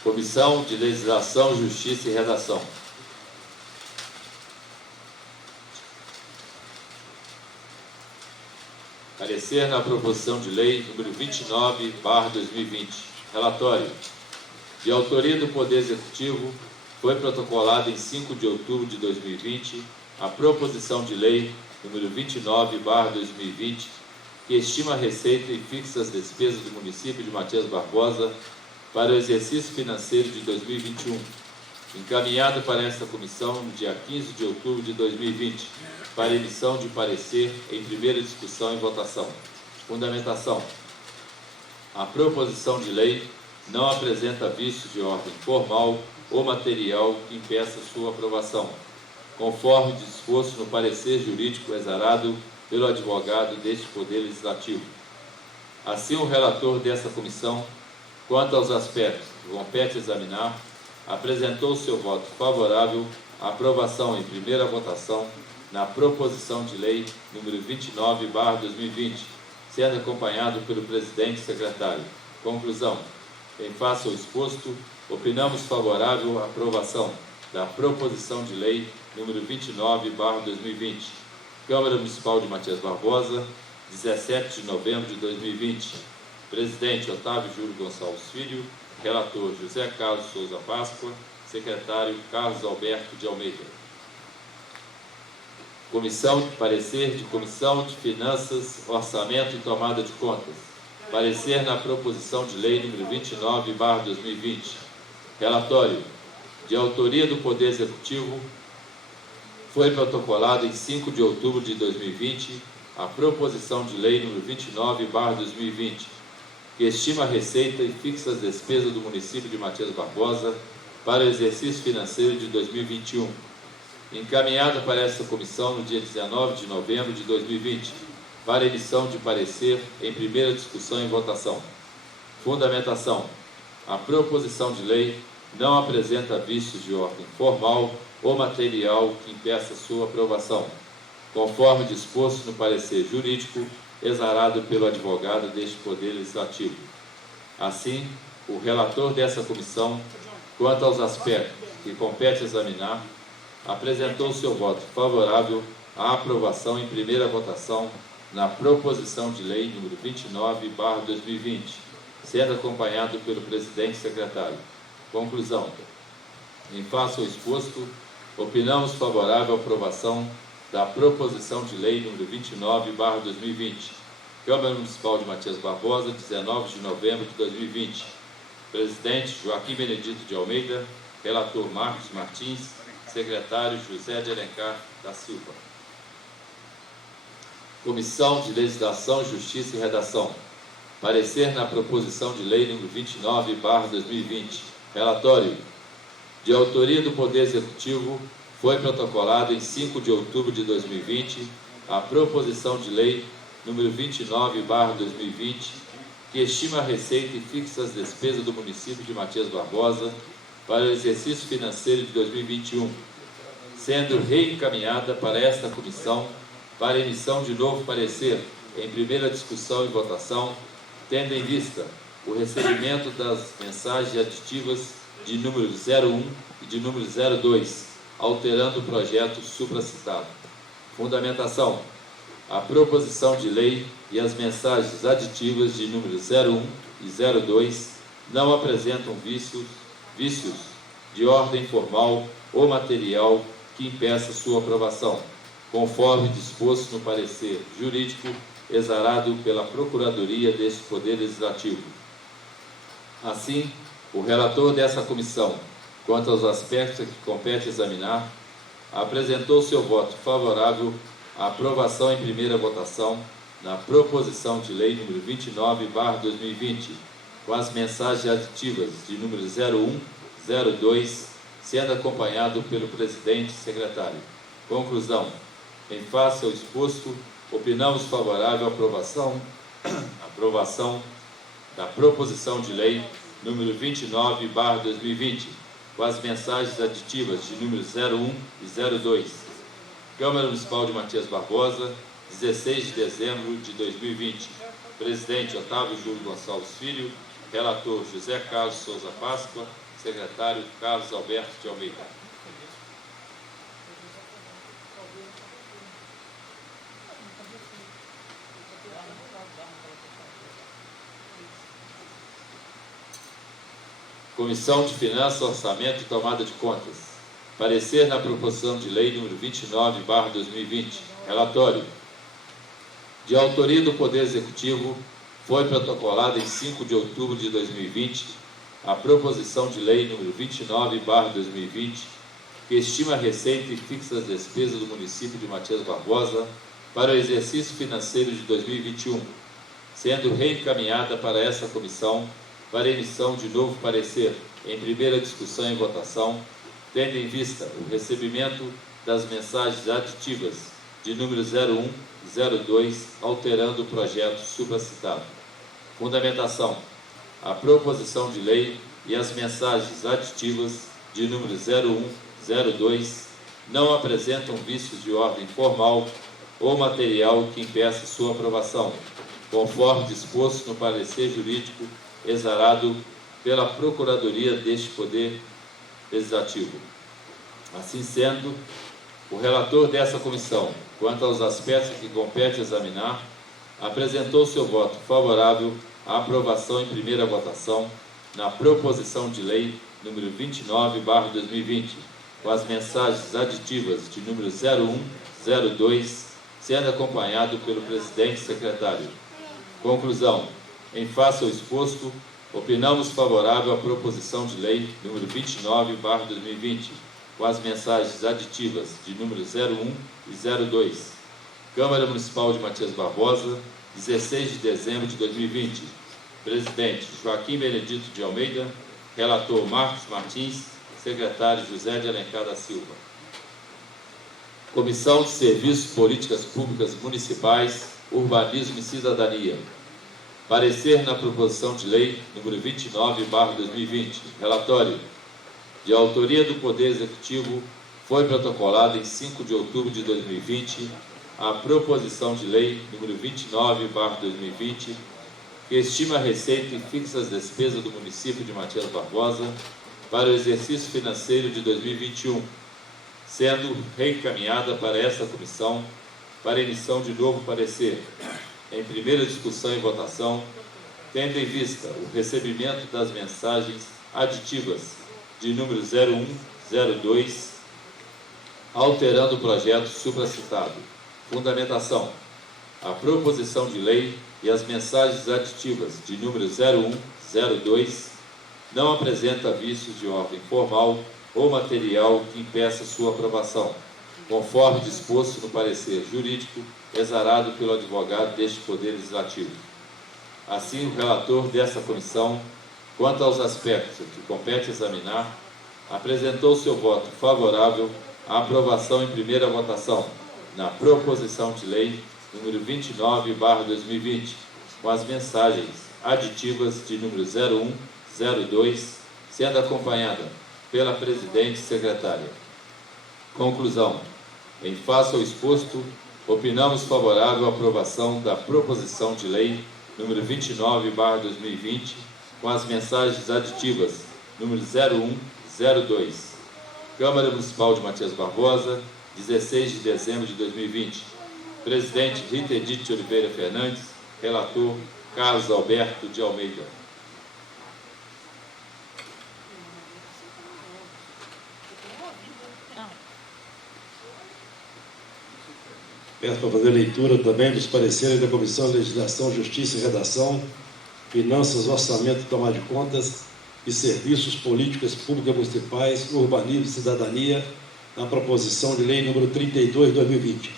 Comissão de Legislação, Justiça e Redação. Parecer na proposição de lei número 29/2020. Relatório. De autoria do Poder Executivo, foi protocolada em 5 de outubro de 2020 a proposição de lei número 29/2020, que estima a receita e fixa as despesas do município de Matias Barbosa para o exercício financeiro de 2021, encaminhado para esta comissão no dia 15 de outubro de 2020, para emissão de parecer em primeira discussão e votação. Fundamentação. A proposição de lei não apresenta vícios de ordem formal ou material que impeça sua aprovação, conforme disposto no parecer jurídico exarado pelo advogado deste Poder Legislativo. Assim, o relator dessa comissão, quanto aos aspectos que compete examinar, apresentou seu voto favorável à aprovação em primeira votação na proposição de lei número 29/2020, sendo acompanhado pelo presidente e secretário. Conclusão. Em face ao exposto, opinamos favorável à aprovação da proposição de lei número 29/2020. Câmara Municipal de Matias Barbosa, 17 de novembro de 2020. Presidente Otávio Júlio Gonçalves Filho, relator José Carlos Souza Páscoa, secretário Carlos Alberto de Almeida. Parecer de Comissão de Finanças, Orçamento e Tomada de Contas. Parecer na proposição de lei número 29/2020. Relatório. De autoria do Poder Executivo, foi protocolado em 5 de outubro de 2020 a proposição de lei número 29/2020, que estima a receita e fixa as despesas do município de Matias Barbosa para o exercício financeiro de 2021, encaminhada para esta comissão no dia 19 de novembro de 2020, para emissão de parecer em primeira discussão e votação. Fundamentação. A proposição de lei não apresenta vícios de ordem formal ou material que impeça sua aprovação, conforme disposto no parecer jurídico exarado pelo advogado deste Poder Legislativo. Assim, o relator dessa comissão, quanto aos aspectos que compete examinar, apresentou seu voto favorável à aprovação em primeira votação na proposição de lei número 29/2020, sendo acompanhado pelo presidente e secretário. Conclusão. Em face ao exposto, opinamos favorável à aprovação da proposição de lei número 29/2020. Câmara Municipal de Matias Barbosa, 19 de novembro de 2020. Presidente Joaquim Benedito de Almeida, relator Marcos Martins, secretário José de Alencar da Silva. Comissão de Legislação, Justiça e Redação. Parecer na proposição de lei número 29/2020. Relatório. De autoria do Poder Executivo, foi protocolado em 5 de outubro de 2020 a proposição de lei número 29/2020, que estima a receita e fixa as despesas do município de Matias Barbosa para o exercício financeiro de 2021, sendo reencaminhada para esta comissão para emissão de novo parecer em primeira discussão e votação, tendo em vista o recebimento das mensagens aditivas de número 01 e de número 02, alterando o projeto supracitado. Fundamentação. A proposição de lei e as mensagens aditivas de número 01 e 02 não apresentam vícios de ordem formal ou material que impeça sua aprovação, conforme disposto no parecer jurídico exarado pela Procuradoria deste Poder Legislativo. Assim, o relator dessa comissão, quanto aos aspectos que compete examinar, apresentou seu voto favorável à aprovação em primeira votação na proposição de lei número 29/2020, com as mensagens aditivas de número 01, 02, sendo acompanhado pelo presidente e secretário. Conclusão. Em face ao exposto, opinamos favorável à aprovação da proposição de lei número 29/2020, com as mensagens aditivas de número 01 e 02. Câmara Municipal de Matias Barbosa, 16 de dezembro de 2020. Presidente Otávio Júlio Gonçalves Filho, relator José Carlos Souza Páscoa, secretário Carlos Alberto de Almeida. Comissão de Finanças, Orçamento e Tomada de Contas. Parecer na proposição de lei número 29/2020. Relatório. De autoria do Poder Executivo, foi protocolada em 5 de outubro de 2020 a proposição de lei número 29/2020, que estima a receita e fixa as despesas do município de Matias Barbosa para o exercício financeiro de 2021, sendo reencaminhada para essa comissão para emissão de novo parecer em primeira discussão e votação, tendo em vista o recebimento das mensagens aditivas de número 01, 02, alterando o projeto supracitado. Fundamentação. A proposição de lei e as mensagens aditivas de número 01, 02 não apresentam vícios de ordem formal ou material que impeça sua aprovação, conforme disposto no parecer jurídico exarado pela Procuradoria deste Poder Legislativo. Assim sendo, o relator dessa comissão, quanto aos aspectos que compete examinar, apresentou seu voto favorável à aprovação em primeira votação na proposição de lei número 29/2020, com as mensagens aditivas de número 01, 02, sendo acompanhado pelo presidente e secretário. Conclusão. Em face ao exposto, opinamos favorável à proposição de lei número 29/2020, com as mensagens aditivas de número 01 e 02. Câmara Municipal de Matias Barbosa, 16 de dezembro de 2020. Presidente Joaquim Benedito de Almeida, relator Marcos Martins, secretário José de Alencar da Silva. Comissão de Serviços, Políticas Públicas Municipais, Urbanismo e Cidadania. Parecer na proposição de lei número 29/2020. Relatório. De autoria do Poder Executivo, foi protocolada em 5 de outubro de 2020 a proposição de lei número 29/2020, que estima a receita e fixa as despesas do município de Matias Barbosa para o exercício financeiro de 2021, sendo reencaminhada para essa comissão para emissão de novo parecer, em primeira discussão e votação, tendo em vista o recebimento das mensagens aditivas de número 01, 02, alterando o projeto supracitado. Fundamentação. A proposição de lei e as mensagens aditivas de número 01, 02 não apresenta vícios de ordem formal ou material que impeça sua aprovação, conforme disposto no parecer jurídico exarado pelo advogado deste Poder Legislativo. Assim, o relator dessa comissão, quanto aos aspectos que compete examinar, apresentou seu voto favorável à aprovação em primeira votação na proposição de lei número 29/2020, com as mensagens aditivas de número 01, 02, sendo acompanhada pela presidente e secretária. Conclusão. Em face ao exposto, opinamos favorável à aprovação da proposição de lei número 29/2020, com as mensagens aditivas número 01, 02. Câmara Municipal de Matias Barbosa, 16 de dezembro de 2020. Presidente Rita Edith de Oliveira Fernandes, relator Carlos Alberto de Almeida. Peço para fazer leitura também dos pareceres da Comissão de Legislação, Justiça e Redação, Finanças, Orçamento e Tomada de Contas e Serviços, Políticas Públicas Municipais, Urbanismo e Cidadania, na proposição de lei número 32 de 2020.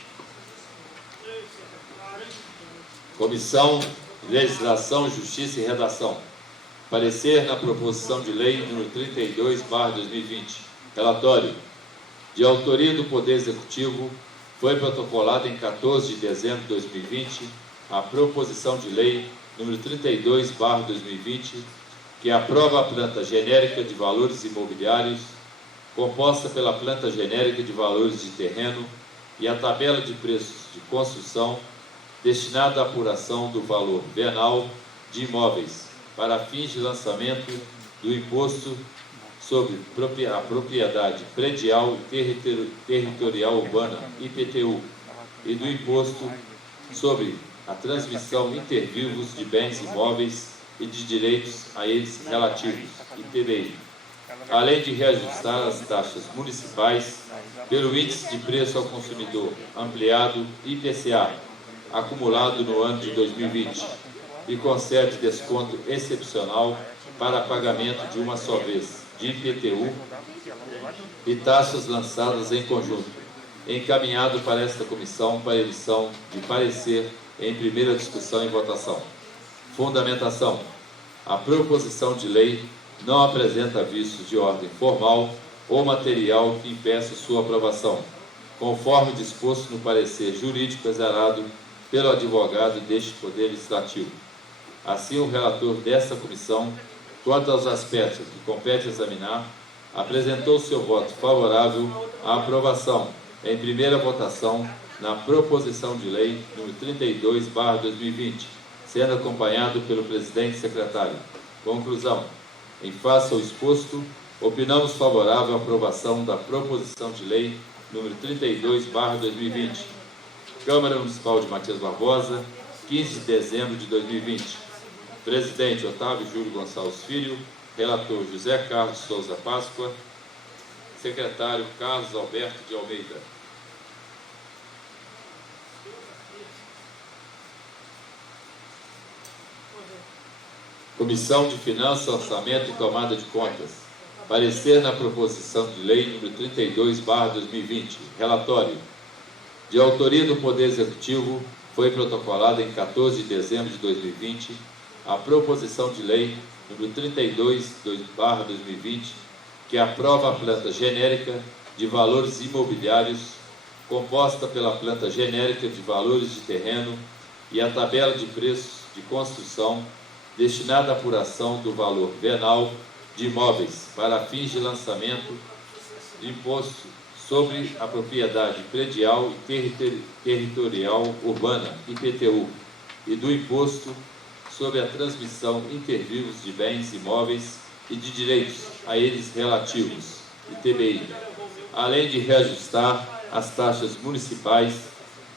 Comissão de Legislação, Justiça e Redação. Parecer na proposição de lei número 32/2020. Relatório. De autoria do Poder Executivo, foi protocolada em 14 de dezembro de 2020 a proposição de lei número 32/2020, que aprova a planta genérica de valores imobiliários, composta pela planta genérica de valores de terreno e a tabela de preços de construção, destinada à apuração do valor venal de imóveis, para fins de lançamento do Imposto sobre a Propriedade Predial e Territorial Urbana, IPTU, e do Imposto sobre a Transmissão Intervivos de Bens Imóveis e de Direitos a eles relativos, ITBI, além de reajustar as taxas municipais pelo Índice de Preço ao Consumidor Ampliado, IPCA, acumulado no ano de 2020, e concede desconto excepcional para pagamento de uma só vez de IPTU e taxas lançadas em conjunto, encaminhado para esta comissão para emissão de parecer em primeira discussão e votação. Fundamentação. A proposição de lei não apresenta vícios de ordem formal ou material que impeça sua aprovação, conforme disposto no parecer jurídico exarado pelo advogado deste Poder Legislativo. Assim, o relator desta comissão, quanto aos aspectos que compete examinar, apresentou seu voto favorável à aprovação, em primeira votação, na proposição de lei número 32/2020, sendo acompanhado pelo presidente e secretário. Conclusão. Em face ao exposto, opinamos favorável à aprovação da proposição de lei número 32/2020. Câmara Municipal de Matias Barbosa, 15 de dezembro de 2020. Presidente Otávio Júlio Gonçalves Filho, relator José Carlos Souza Páscoa, secretário Carlos Alberto de Almeida. Comissão de Finanças, Orçamento e Tomada de Contas. Parecer na proposição de lei número 32/2020. Relatório. De autoria do Poder Executivo, foi protocolada em 14 de dezembro de 2020 a proposição de lei número 32/2020, que aprova a planta genérica de valores imobiliários, composta pela planta genérica de valores de terreno e a tabela de preços de construção, destinada à apuração do valor venal de imóveis para fins de lançamento de imposto sobre a propriedade predial e territorial urbana, IPTU, e do imposto sobre a transmissão intervivos de bens imóveis e de direitos a eles relativos, ITBI, além de reajustar as taxas municipais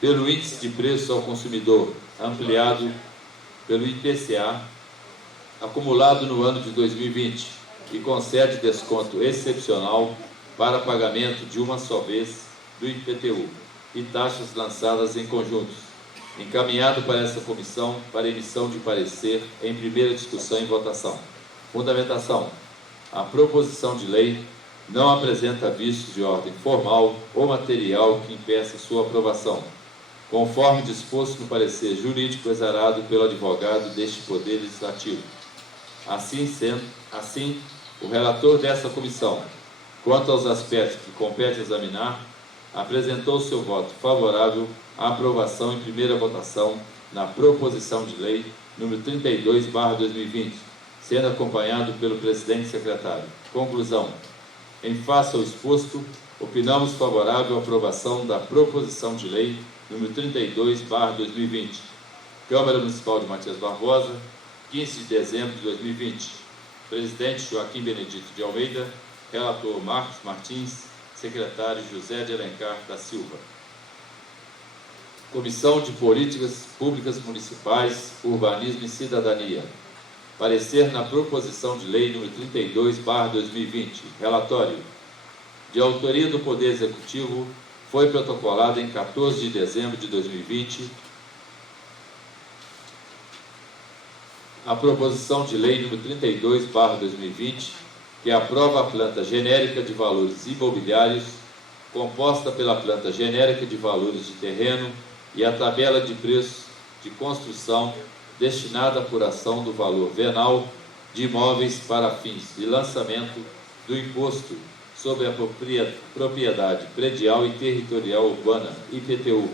pelo Índice de Preço ao Consumidor ampliado pelo IPCA, acumulado no ano de 2020, e concede desconto excepcional para pagamento de uma só vez do IPTU e taxas lançadas em conjuntos, encaminhado para essa comissão para emissão de parecer em primeira discussão e votação. Fundamentação. A proposição de lei não apresenta vícios de ordem formal ou material que impeça sua aprovação, conforme disposto no parecer jurídico exarado pelo advogado deste Poder Legislativo. Assim, o relator dessa comissão, quanto aos aspectos que compete examinar, apresentou seu voto favorável à aprovação em primeira votação na proposição de lei número 32/2020, sendo acompanhado pelo presidente e secretário. Conclusão. Em face ao exposto, opinamos favorável à aprovação da proposição de lei número 32/2020. Câmara Municipal de Matias Barbosa, 15 de dezembro de 2020. Presidente Joaquim Benedito de Almeida, relator Marcos Martins, secretário José de Alencar da Silva. Comissão de Políticas Públicas Municipais, Urbanismo e Cidadania. Parecer na proposição de lei número 32/2020. Relatório. De autoria do Poder Executivo, foi protocolada em 14 de dezembro de 2020 a proposição de lei número 32/2020, que aprova a planta genérica de valores imobiliários, composta pela planta genérica de valores de terreno e a tabela de preços de construção destinada à apuração do valor venal de imóveis para fins de lançamento do imposto sobre a propriedade predial e territorial urbana, IPTU,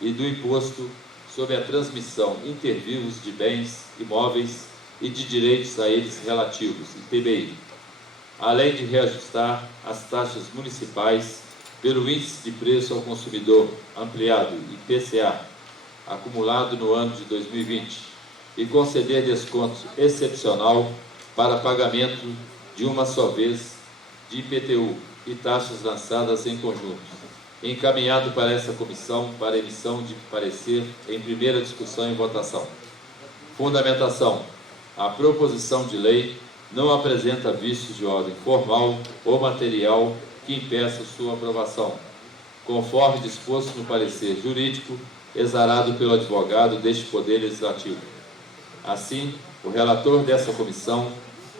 e do imposto sobre a transmissão inter vivos de bens imóveis e de direitos a eles relativos, ITBI, além de reajustar as taxas municipais pelo Índice de Preço ao Consumidor Ampliado, IPCA, acumulado no ano de 2020, e conceder desconto excepcional para pagamento de uma só vez de IPTU e taxas lançadas em conjunto, encaminhado para essa comissão para emissão de parecer em primeira discussão e votação. Fundamentação: a proposição de lei não apresenta vícios de ordem formal ou material que impeça sua aprovação, conforme disposto no parecer jurídico exarado pelo advogado deste Poder Legislativo. Assim, o relator dessa comissão,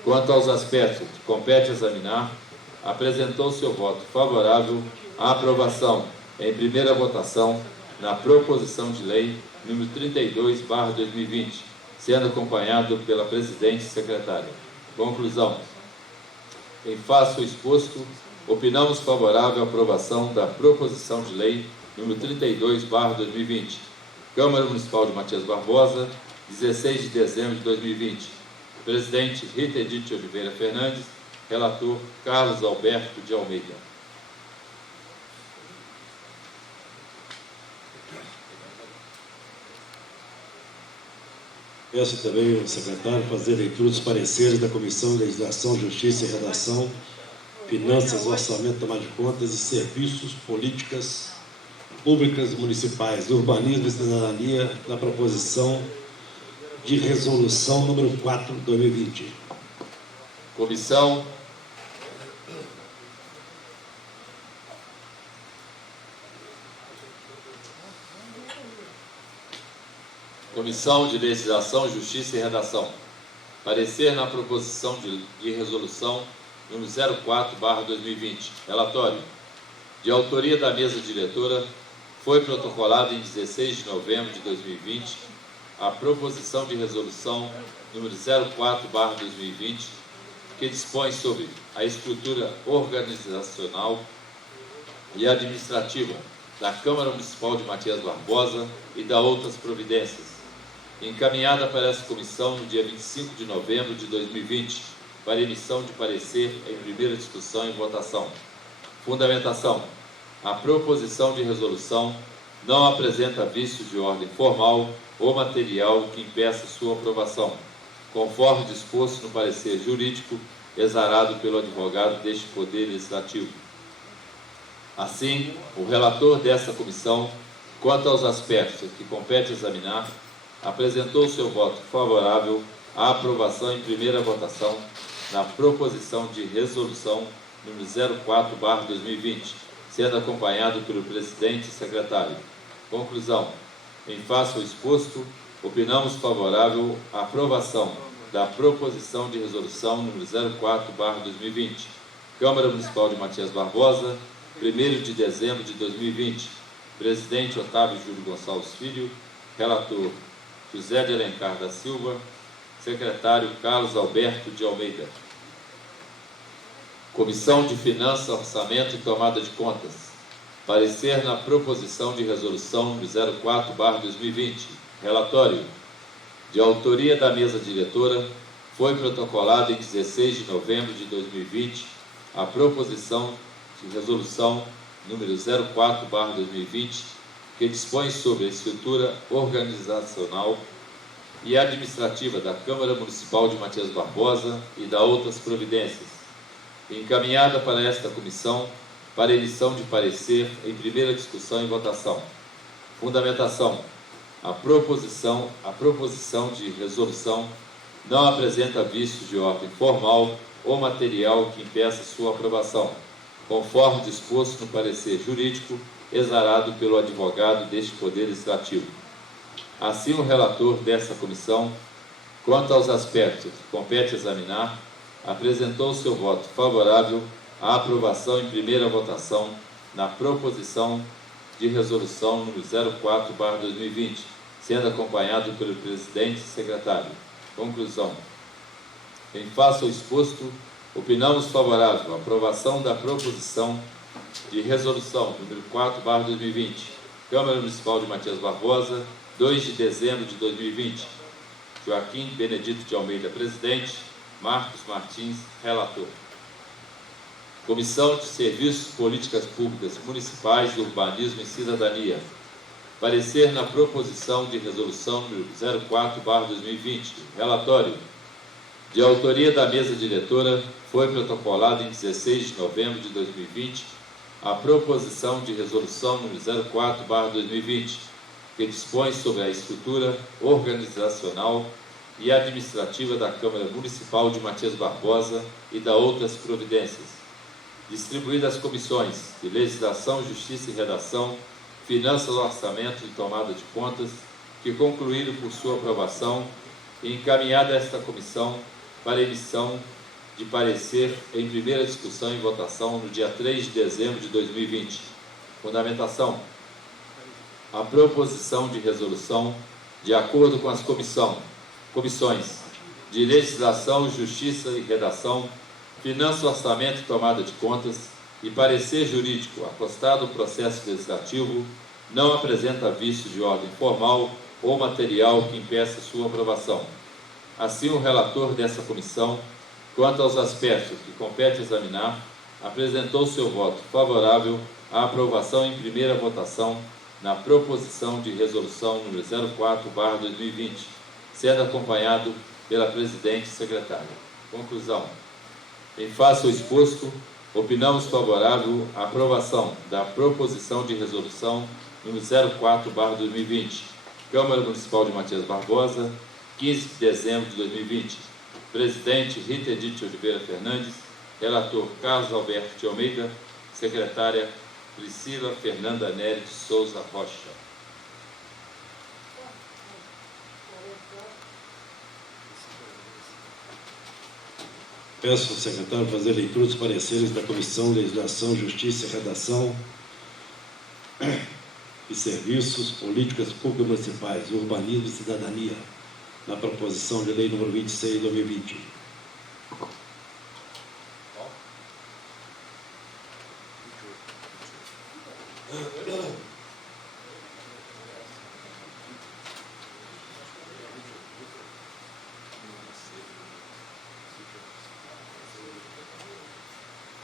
quanto aos aspectos que compete examinar, apresentou seu voto favorável à aprovação em primeira votação na proposição de lei número 32/2020, sendo acompanhado pela presidente e secretária. Conclusão: em face ao exposto, opinamos favorável à aprovação da proposição de lei número 32/2020. Câmara Municipal de Matias Barbosa, 16 de dezembro de 2020. Presidente Rita Edith Oliveira Fernandes. Relator Carlos Alberto de Almeida. Peço também ao secretário fazer leitura dos pareceres da Comissão de Legislação, Justiça e Redação, Finanças, Orçamento, Tomada de Contas e Serviços, Políticas Públicas Municipais, Urbanismo e Cidadania, da proposição de resolução número 4/2020. Comissão de Legislação, Justiça e Redação. Parecer na proposição de resolução número 04/2020. Relatório. De autoria da mesa diretora, foi protocolada em 16 de novembro de 2020 a proposição de resolução número 04/2020, que dispõe sobre a estrutura organizacional e administrativa da Câmara Municipal de Matias Barbosa e da outras providências, encaminhada para essa comissão no dia 25 de novembro de 2020, para emissão de parecer em primeira discussão e votação. Fundamentação: a proposição de resolução não apresenta vícios de ordem formal ou material que impeça sua aprovação, conforme disposto no parecer jurídico exarado pelo advogado deste Poder Legislativo. Assim, o relator dessa comissão, quanto aos aspectos que compete examinar, apresentou seu voto favorável à aprovação em primeira votação na proposição de resolução número 04/2020, sendo acompanhado pelo presidente e secretário. Conclusão: em face ao exposto, opinamos favorável à aprovação da proposição de resolução número 04/2020. Câmara Municipal de Matias Barbosa, 1º de dezembro de 2020. Presidente Otávio Júlio Gonçalves Filho. Relator José de Alencar da Silva. Secretário Carlos Alberto de Almeida. Comissão de Finanças, Orçamento e Tomada de Contas. Parecer na proposição de resolução número 04/2020. Relatório. De autoria da mesa diretora, foi protocolado em 16 de novembro de 2020 a proposição de resolução número 04/2020, que dispõe sobre a estrutura organizacional e administrativa da Câmara Municipal de Matias Barbosa e da outras providências, encaminhada para esta comissão para emissão de parecer em primeira discussão e votação. Fundamentação: a proposição de resolução não apresenta vícios de ordem formal ou material que impeça sua aprovação, conforme disposto no parecer jurídico exarado pelo advogado deste Poder Legislativo. Assim, o relator dessa comissão, quanto aos aspectos que compete examinar, apresentou seu voto favorável à aprovação em primeira votação na proposição de resolução número 04/2020, sendo acompanhado pelo presidente e secretário. Conclusão. Em face ao exposto, opinamos favorável à aprovação da proposição de resolução número 4/2020, Câmara Municipal de Matias Barbosa, 2 de dezembro de 2020. Joaquim Benedito de Almeida, presidente. Marcos Martins, relator. Comissão de Serviços, Políticas Públicas Municipais, Urbanismo e Cidadania. Parecer na proposição de resolução número 04/2020. Relatório. De autoria da mesa diretora, foi protocolada em 16 de novembro de 2020 a proposição de resolução número 04/2020, que dispõe sobre a estrutura organizacional e administrativa da Câmara Municipal de Matias Barbosa e da outras providências. Distribuída às comissões de Legislação, Justiça e Redação, Finanças, Orçamento e Tomada de Contas, que concluíram por sua aprovação, e encaminhada a esta comissão para emissão de parecer em primeira discussão e votação no dia 3 de dezembro de 2020. Fundamentação. A proposição de resolução, de acordo com as comissões de Legislação, Justiça e Redação, Finanças, Orçamento e Tomada de Contas e parecer jurídico acostado ao processo legislativo, não apresenta vício de ordem formal ou material que impeça sua aprovação. Assim, o relator dessa comissão, quanto aos aspectos que compete examinar, apresentou seu voto favorável à aprovação em primeira votação na proposição de resolução número 04/2020, sendo acompanhado pela presidente e secretária. Conclusão. Em face ao exposto, opinamos favorável à aprovação da proposição de resolução número 04/2020, Câmara Municipal de Matias Barbosa, 15 de dezembro de 2020. Presidente Rita Edith Oliveira Fernandes, relator Carlos Alberto de Almeida, secretária Priscila Fernanda Nery de Souza Rocha. Peço ao secretário fazer leitura dos pareceres da Comissão de Legislação, Justiça e Redação e Serviços, Políticas Públicas Municipais, Urbanismo e Cidadania, na proposição de lei número 26 de 2020.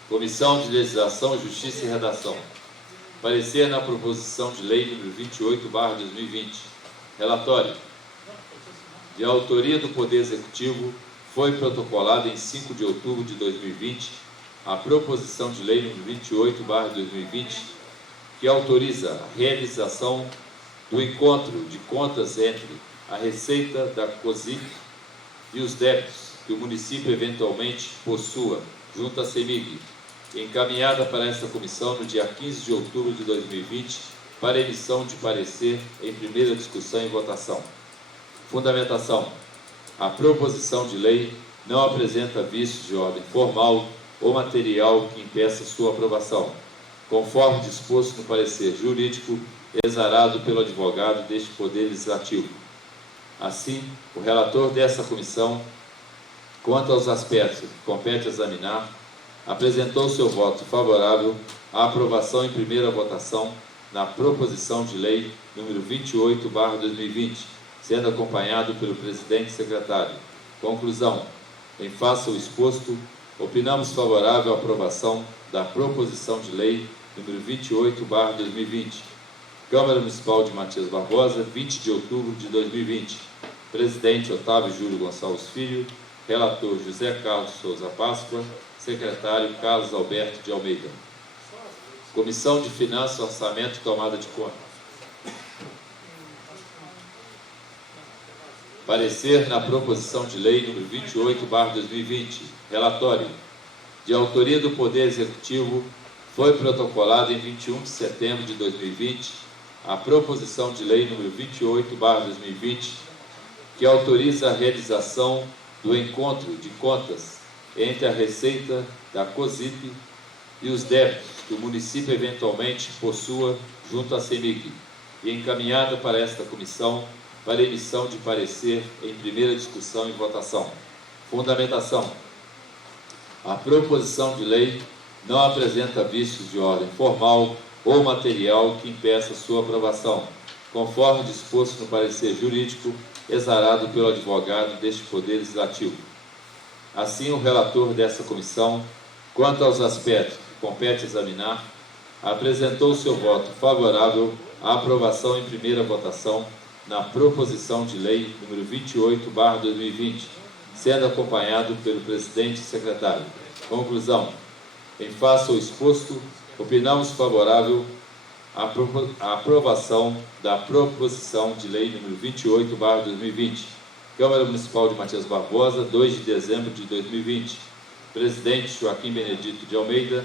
Comissão de Legislação, Justiça e Redação. Parecer na proposição de lei número 28/2020. Relatório. De autoria do Poder Executivo, foi protocolada em 5 de outubro de 2020 a proposição de lei número 28/2020, que autoriza a realização do encontro de contas entre a receita da COSIC e os débitos que o município eventualmente possua junto à CEMIG, encaminhada para esta comissão no dia 15 de outubro de 2020 para emissão de parecer em primeira discussão e votação. Fundamentação. A proposição de lei não apresenta vícios de ordem formal ou material que impeça sua aprovação, conforme disposto no parecer jurídico exarado pelo advogado deste Poder Legislativo. Assim, o relator dessa comissão, quanto aos aspectos que compete examinar, apresentou seu voto favorável à aprovação em primeira votação na proposição de lei número 28/2020, sendo acompanhado pelo presidente e secretário. Conclusão. Em face ao exposto, opinamos favorável à aprovação da proposição de lei número 28/2020. Câmara Municipal de Matias Barbosa, 20 de outubro de 2020. Presidente Otávio Júlio Gonçalves Filho, relator José Carlos Souza Páscoa, secretário Carlos Alberto de Almeida. Comissão de Finanças, Orçamento e Tomada de Contas. Parecer na proposição de lei número 28/2020. Relatório. De autoria do Poder Executivo, foi protocolada em 21 de setembro de 2020 a proposição de lei número 28/2020, que autoriza a realização do encontro de contas entre a receita da COSIP e os débitos que o município eventualmente possua junto à CEMIG, e encaminhada para esta comissão para emissão de parecer em primeira discussão e votação. Fundamentação. A proposição de lei não apresenta vícios de ordem formal ou material que impeça sua aprovação, conforme disposto no parecer jurídico exarado pelo advogado deste Poder Legislativo. Assim, o relator desta comissão, quanto aos aspectos que compete examinar, apresentou seu voto favorável à aprovação em primeira votação na proposição de lei número 28/2020, sendo acompanhado pelo presidente e secretário. Conclusão. Em face ao exposto, opinamos favorável à aprovação da proposição de lei número 28/2020. Câmara Municipal de Matias Barbosa, 2 de dezembro de 2020. Presidente Joaquim Benedito de Almeida.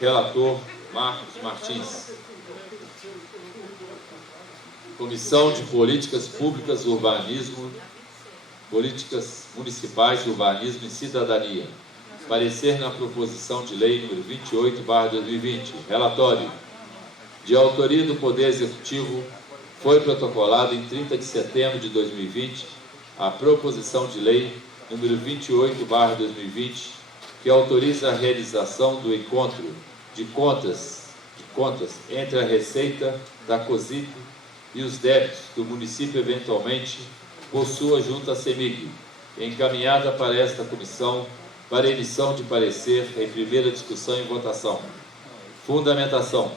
Relator Marcos Martins. Comissão de Políticas Públicas, Urbanismo, Políticas Municipais, Urbanismo e Cidadania. Parecer na proposição de lei número 28/2020. Relatório. De autoria do Poder Executivo, foi protocolado em 30 de setembro de 2020 a proposição de lei número 28/2020, que autoriza a realização do encontro de contas entre a receita da COSIP e os débitos que o município eventualmente possua junto à CEMIG, encaminhada para esta comissão para emissão de parecer em primeira discussão e votação. Fundamentação.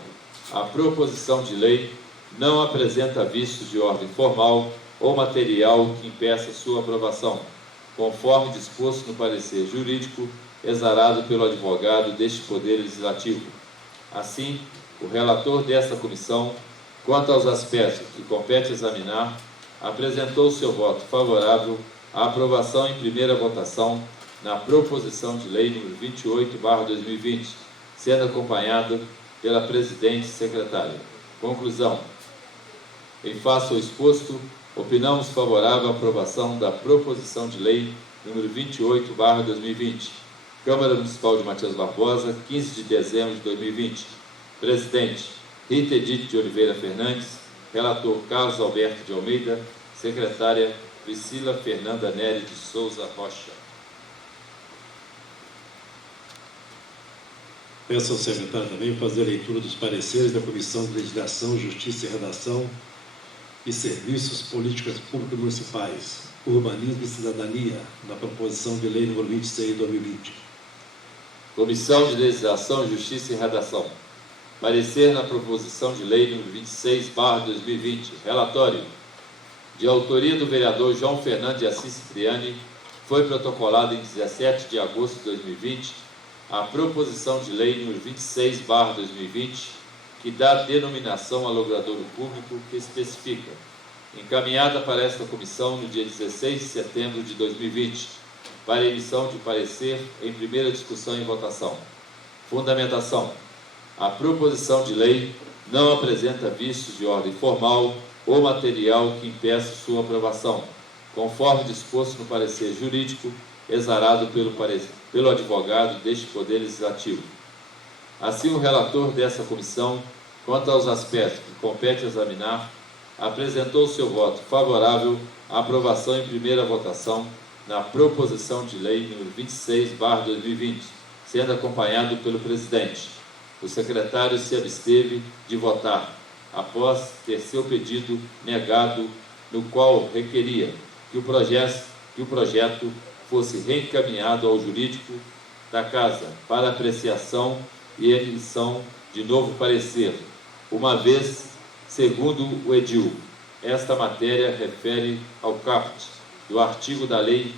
A proposição de lei não apresenta vícios de ordem formal ou material que impeça sua aprovação, conforme disposto no parecer jurídico exarado pelo advogado deste Poder Legislativo. Assim, o relator desta comissão, quanto aos aspectos que compete examinar, apresentou seu voto favorável à aprovação em primeira votação na proposição de lei número 28/2020, sendo acompanhado pela presidente e secretária. Conclusão. Em face ao exposto, opinamos favorável à aprovação da proposição de lei número 28/2020. Câmara Municipal de Matias Barbosa, 15 de dezembro de 2020. Presidente Rita Edith de Oliveira Fernandes. Relator Carlos Alberto de Almeida. Secretária Priscila Fernanda Nery de Souza Rocha. Peço ao secretário também fazer a leitura dos pareceres da Comissão de Legislação, Justiça e Redação e Serviços Políticas Públicas Municipais, Urbanismo e Cidadania, na proposição de lei número 26/2020. Comissão de Legislação, Justiça e Redação. Parecer na proposição de lei número 26/2020. Relatório. De autoria do vereador João Fernando de Assis Cipriani, foi protocolado em 17 de agosto de 2020 a proposição de lei número 26/2020, que dá denominação ao logradouro público que especifica, encaminhada para esta comissão no dia 16 de setembro de 2020, para emissão de parecer em primeira discussão e votação. Fundamentação. A proposição de lei não apresenta vícios de ordem formal ou material que impeça sua aprovação, conforme disposto no parecer jurídico exarado pelo advogado deste Poder Legislativo. Assim, o relator dessa comissão, quanto aos aspectos que compete examinar, apresentou seu voto favorável à aprovação em primeira votação na proposição de lei número 26/2020, sendo acompanhado pelo presidente. O secretário se absteve de votar, após ter seu pedido negado, no qual requeria que o projeto fosse reencaminhado ao jurídico da Casa para apreciação e emissão de novo parecer, uma vez, segundo o edil, esta matéria refere ao caput do artigo da Lei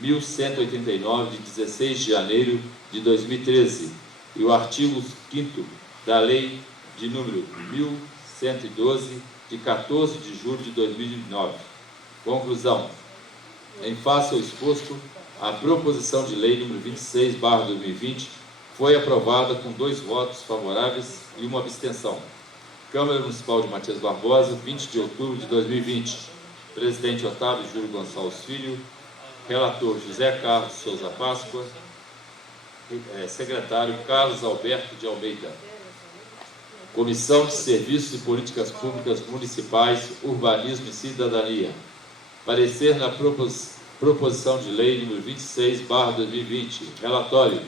1189, de 16 de janeiro de 2013, e o artigo 5º da Lei de número 1112, de 14 de julho de 2009. Conclusão. Em face ao exposto, a proposição de lei número 26/2020 Foi aprovada com 2 votos favoráveis e 1 abstenção. Câmara Municipal de Matias Barbosa, 20 de outubro de 2020. Presidente Otávio Júlio Gonçalves Filho. Relator José Carlos Souza Páscoa. Secretário Carlos Alberto de Almeida. Comissão de Serviços e Políticas Públicas Municipais, Urbanismo e Cidadania. Parecer na proposição de lei número 26/2020. Relatório.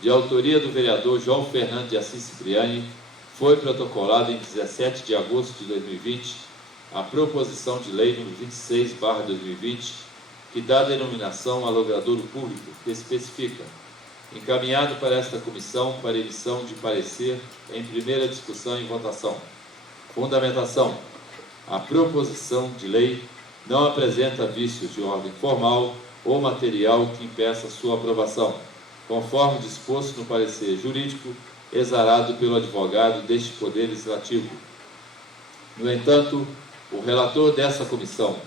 De autoria do vereador João Fernando de Assis Cipriani, foi protocolado em 17 de agosto de 2020 a proposição de lei número 26/2020, que dá denominação ao logradouro público, que especifica: encaminhado para esta comissão para emissão de parecer em primeira discussão e votação. Fundamentação: a proposição de lei não apresenta vícios de ordem formal ou material que impeça sua aprovação, conforme disposto no parecer jurídico exarado pelo advogado deste Poder Legislativo. No entanto, o relator dessa comissão,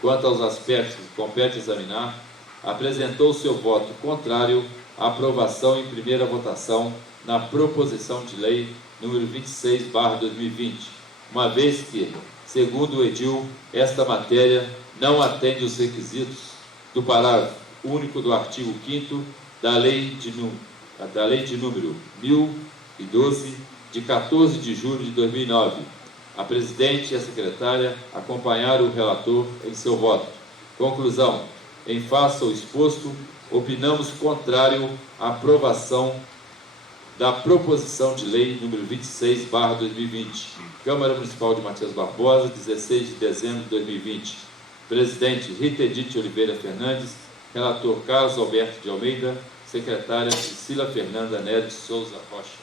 quanto aos aspectos que compete examinar, apresentou seu voto contrário à aprovação em primeira votação na proposição de lei número 26/2020, uma vez que, segundo o edil, esta matéria não atende os requisitos do parágrafo único do artigo 5º da lei de número 1012, de 14 de julho de 2009. A presidente e a secretária acompanharam o relator em seu voto. Conclusão: em face ao exposto, opinamos contrário à aprovação da proposição de lei número 26/2020. Câmara Municipal de Matias Barbosa, 16 de dezembro de 2020. Presidente Rita Edith Oliveira Fernandes. Relator Carlos Alberto de Almeida. Secretária Priscila Fernanda Neves Souza Rocha.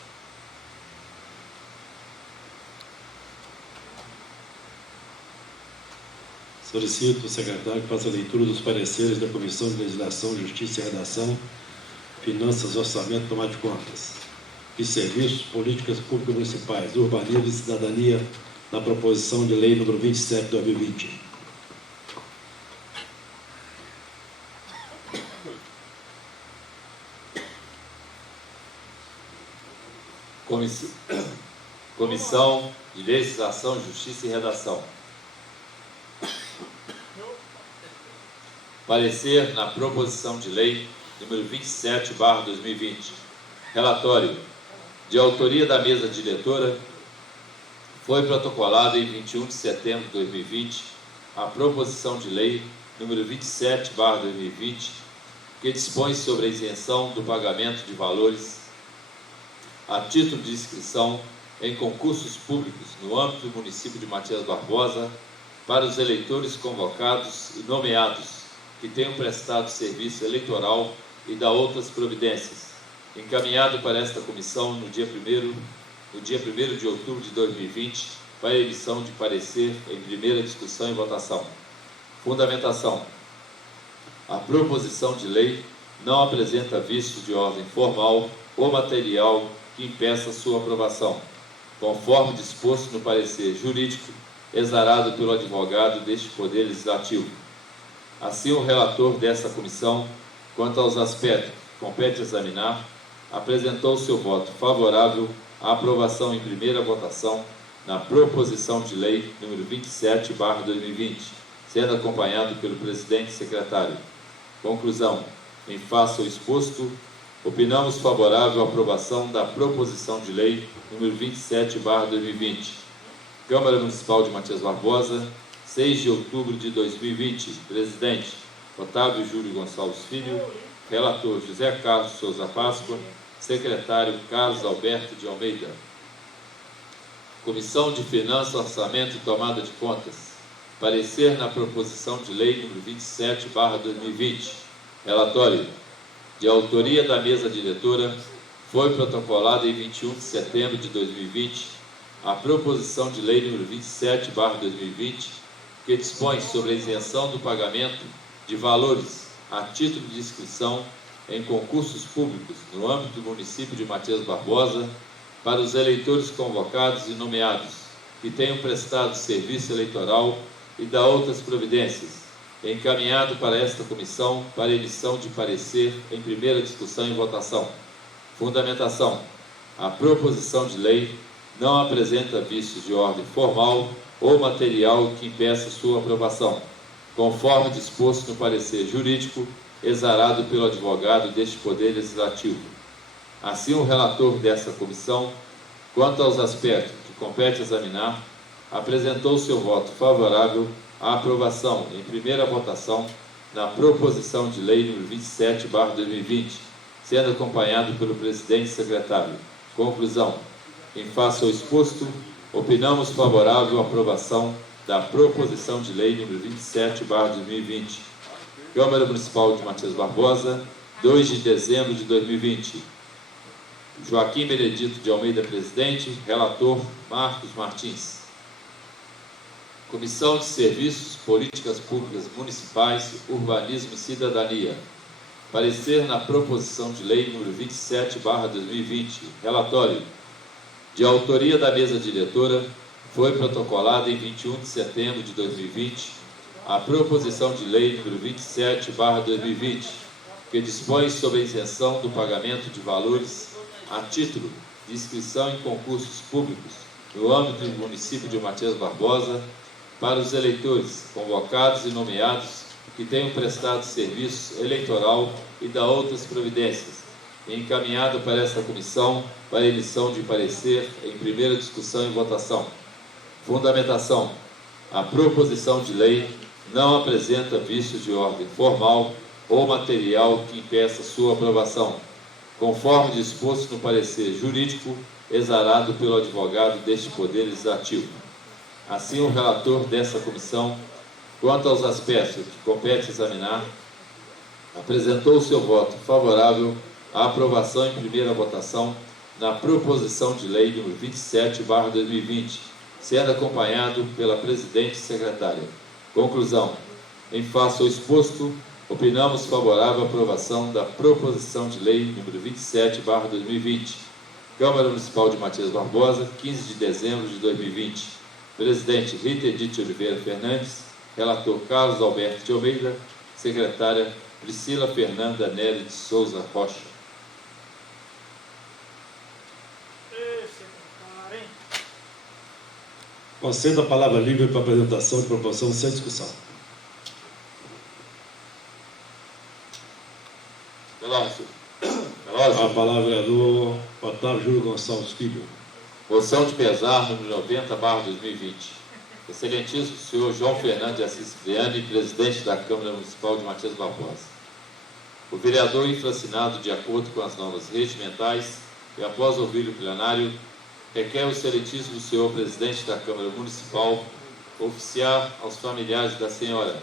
Solicito o secretário que faça a leitura dos pareceres da Comissão de Legislação, Justiça e Redação, Finanças, Orçamento e Tomada de Contas e Serviços, Políticas Públicas Municipais, Urbanismo e Cidadania, na proposição de lei número 27/2020. Comissão de Legislação, Justiça e Redação. Parecer na proposição de lei número 27/2020. Relatório. De autoria da mesa diretora, foi protocolado em 21 de setembro de 2020 a proposição de lei número 27/2020, que dispõe sobre a isenção do pagamento de valores a título de inscrição em concursos públicos no âmbito do município de Matias Barbosa para os eleitores convocados e nomeados que tenham prestado serviço eleitoral e da outras providências, encaminhado para esta comissão no dia 1º de outubro de 2020 para emissão de parecer em primeira discussão e votação. Fundamentação: a proposição de lei não apresenta vícios de ordem formal ou material que impeça sua aprovação, conforme disposto no parecer jurídico exarado pelo advogado deste Poder Legislativo. Assim, o relator desta comissão, quanto aos aspectos que compete examinar, apresentou seu voto favorável à aprovação em primeira votação na proposição de lei número 27/2020, sendo acompanhado pelo presidente e secretário. Conclusão: em face ao exposto, opinamos favorável à aprovação da proposição de lei número 27/2020. Câmara Municipal de Matias Barbosa, 6 de outubro de 2020. Presidente Otávio Júlio Gonçalves Filho. Relator José Carlos Souza Páscoa. Secretário Carlos Alberto de Almeida. Comissão de Finanças, Orçamento e Tomada de Contas. Parecer na proposição de lei número 27/2020. Relatório. De autoria da mesa diretora, foi protocolada em 21 de setembro de 2020 a proposição de lei número 27/2020, que dispõe sobre a isenção do pagamento de valores a título de inscrição em concursos públicos no âmbito do município de Matias Barbosa para os eleitores convocados e nomeados que tenham prestado serviço eleitoral e da outras providências, encaminhado para esta comissão para emissão de parecer em primeira discussão e votação. Fundamentação. A proposição de lei não apresenta vícios de ordem formal ou material que impeça sua aprovação, conforme disposto no parecer jurídico exarado pelo advogado deste Poder Legislativo. Assim, o relator dessa comissão, quanto aos aspectos que compete examinar, apresentou seu voto favorável à aprovação em primeira votação na proposição de lei número 27/2020, sendo acompanhado pelo presidente e secretário. Conclusão. Em face ao exposto, opinamos favorável à aprovação da proposição de lei número 27/2020. Câmara Municipal de Matias Barbosa, 2 de dezembro de 2020. Joaquim Benedito de Almeida, presidente. Relator, Marcos Martins. Comissão de Serviços, Políticas Públicas Municipais, Urbanismo e Cidadania. Parecer na proposição de lei número 27/2020. Relatório. De autoria da mesa diretora, foi protocolada em 21 de setembro de 2020 a proposição de lei número 27/2020, que dispõe sobre a isenção do pagamento de valores a título de inscrição em concursos públicos no âmbito do município de Matias Barbosa para os eleitores convocados e nomeados que tenham prestado serviço eleitoral e da outras providências, e encaminhado para esta comissão para emissão de parecer em primeira discussão e votação. Fundamentação. A proposição de lei não apresenta vícios de ordem formal ou material que impeça sua aprovação, conforme disposto no parecer jurídico exarado pelo advogado deste Poder Legislativo. Assim, o relator dessa comissão, quanto aos aspectos que compete examinar, apresentou seu voto favorável à aprovação em primeira votação na proposição de lei número 27/2020, sendo acompanhado pela presidente e secretária. Conclusão. Em face ao exposto, opinamos favorável à aprovação da proposição de lei número 27/2020. Câmara Municipal de Matias Barbosa, 15 de dezembro de 2020. Presidente Rita Edith Oliveira Fernandes. Relator Carlos Alberto de Almeida. Secretária Priscila Fernanda Nery de Souza Rocha. Concedo a palavra livre para apresentação de proposição sem discussão. Veloso. A palavra é do Otávio Júlio Gonçalves Filho. Moção de pesar número 90/2020. Excelentíssimo senhor João Fernando de Assis Cipriani, presidente da Câmara Municipal de Matias Barbosa. O vereador infracinado de acordo com as normas regimentais e após ouvir o plenário, requer o excelentíssimo senhor presidente da Câmara Municipal oficiar aos familiares da senhora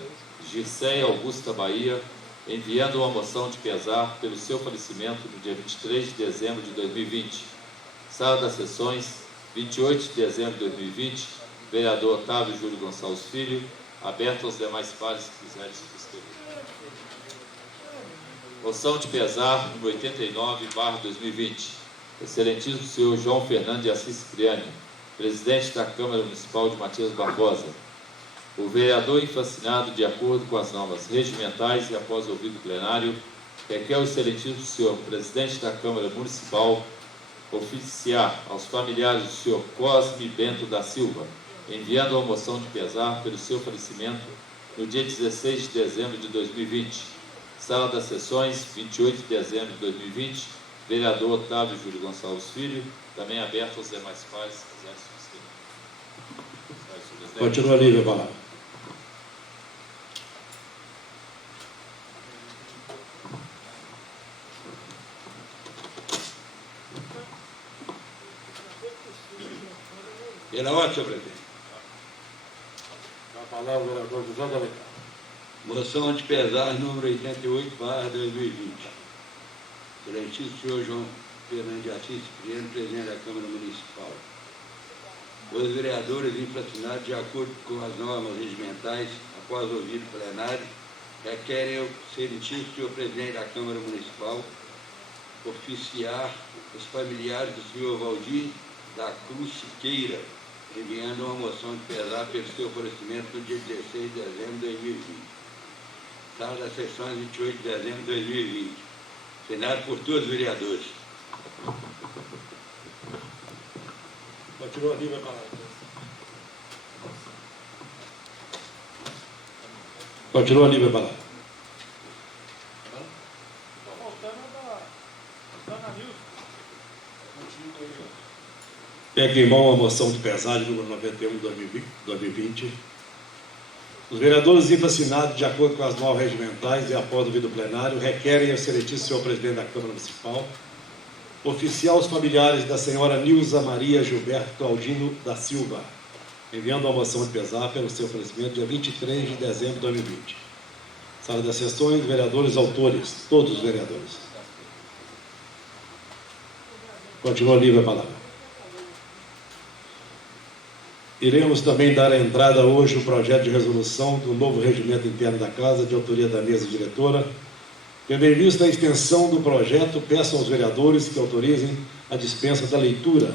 Girceia Augusta Bahia, enviando uma moção de pesar pelo seu falecimento no dia 23 de dezembro de 2020. Sala das Sessões, 28 de dezembro de 2020, vereador Otávio Júlio Gonçalves Filho, aberto aos demais pares que quiserem subscrever. Moção de pesar número 89/2020. Excelentíssimo senhor João Fernando de Assis Cipriani, presidente da Câmara Municipal de Matias Barbosa. O vereador infracinado de acordo com as normas regimentais e após ouvido o plenário, requer o excelentíssimo senhor presidente da Câmara Municipal oficiar aos familiares do senhor Cosme Bento da Silva, enviando uma moção de pesar pelo seu falecimento no dia 16 de dezembro de 2020. Sala das Sessões, 28 de dezembro de 2020, vereador Otávio Júlio Gonçalves Filho, também aberto aos demais pares, se quiserem subscrever. Continua livre a palavra. Pela ordem, senhor presidente. A palavra o vereador José de Alencar. Moção de pesar número 88/2020. Excelentíssimo senhor João Fernando de Assis Cipriani, presidente da Câmara Municipal. Os vereadores infracionados, de acordo com as normas regimentais, após ouvir o plenário, requerem o excelentíssimo senhor presidente da Câmara Municipal oficiar os familiares do senhor Valdir da Cruz Siqueira, enviando uma moção de pesar pelo seu falecimento no dia 16 de dezembro de 2020. Sala das Sessões, 28 de dezembro de 2020. Senado por todos os vereadores. Continua ali, vai falar. Continua ali, vai falar. Estou voltando da Ana Nilson. Tem aqui em mão a moção de pesagem número 91 de 2020. Os vereadores infracinados, de acordo com as normas regimentais e após o vídeo plenário, requerem ao excelentíssimo senhor presidente da Câmara Municipal oficiar os familiares da senhora Nilza Maria Gilberto Claudino da Silva, enviando a moção de pesar pelo seu falecimento dia 23 de dezembro de 2020. Sala das sessões, vereadores autores, todos os vereadores. Continua livre a palavra. Iremos também dar a entrada hoje ao projeto de resolução do novo regimento interno da Casa, de autoria da mesa diretora. Tendo em vista a extensão do projeto, peço aos vereadores que autorizem a dispensa da leitura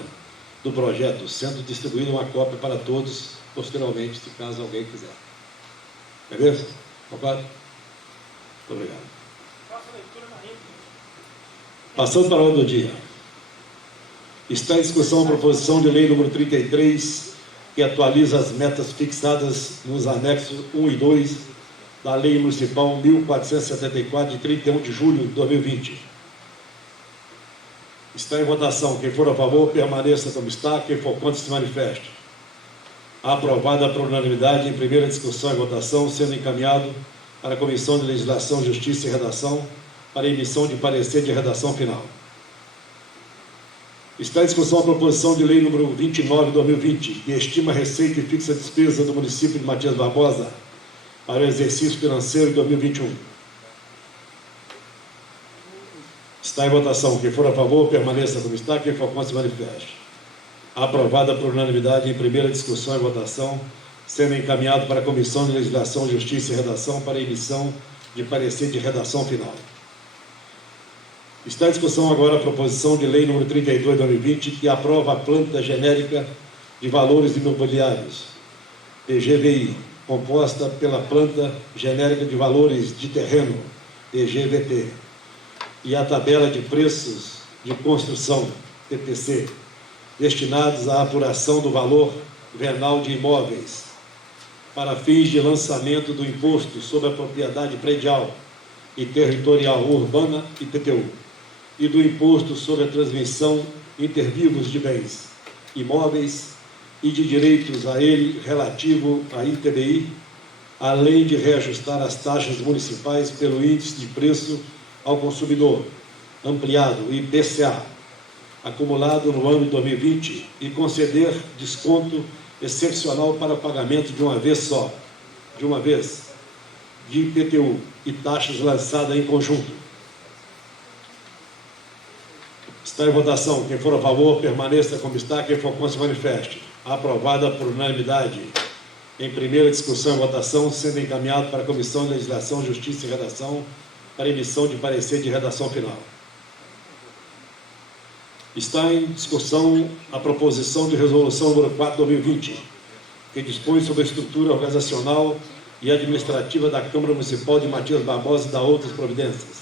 do projeto, sendo distribuída uma cópia para todos, posteriormente, se caso alguém quiser. Beleza? Concordo? Muito obrigado. Faça a leitura na íntegra. Passando para a ordem do dia. Está em discussão a proposição de lei número 33, que atualiza as metas fixadas nos anexos 1 e 2 da Lei Municipal 1474, de 31 de julho de 2020. Está em votação. Quem for a favor, permaneça como está. Quem for contra, se manifeste. Aprovada por unanimidade em primeira discussão e votação, sendo encaminhado para a Comissão de Legislação, Justiça e Redação para emissão de parecer de redação final. Está em discussão a proposição de lei número 29 de 2020, que estima a receita e fixa a despesa do município de Matias Barbosa para o exercício financeiro de 2021. Está em votação. Quem for a favor, permaneça como está. Quem for contra, se manifeste. Aprovada por unanimidade em primeira discussão e votação, sendo encaminhado para a Comissão de Legislação, Justiça e Redação para emissão de parecer de redação final. Está em discussão agora a proposição de lei número 32 de 2020, que aprova a planta genérica de valores imobiliários, PGVI, composta pela planta genérica de valores de terreno, PGVT, e a tabela de preços de construção, TPC, destinados à apuração do valor venal de imóveis, para fins de lançamento do Imposto sobre a Propriedade Predial e Territorial Urbana, IPTU, e do Imposto sobre a Transmissão Intervivos de Bens, Imóveis e de direitos a ele relativo à ITBI, além de reajustar as taxas municipais pelo Índice de Preço ao Consumidor, ampliado, IPCA, acumulado no ano de 2020, e conceder desconto excepcional para pagamento de uma vez, de IPTU e taxas lançadas em conjunto. Está em votação. Quem for a favor, permaneça como está. Quem for contra, se manifeste. Aprovada por unanimidade em primeira discussão e votação, sendo encaminhado para a Comissão de Legislação, Justiça e Redação para emissão de parecer de redação final. Está em discussão a proposição de resolução número 4 de 2020, que dispõe sobre a estrutura organizacional e administrativa da Câmara Municipal de Matias Barbosa e da outras providências.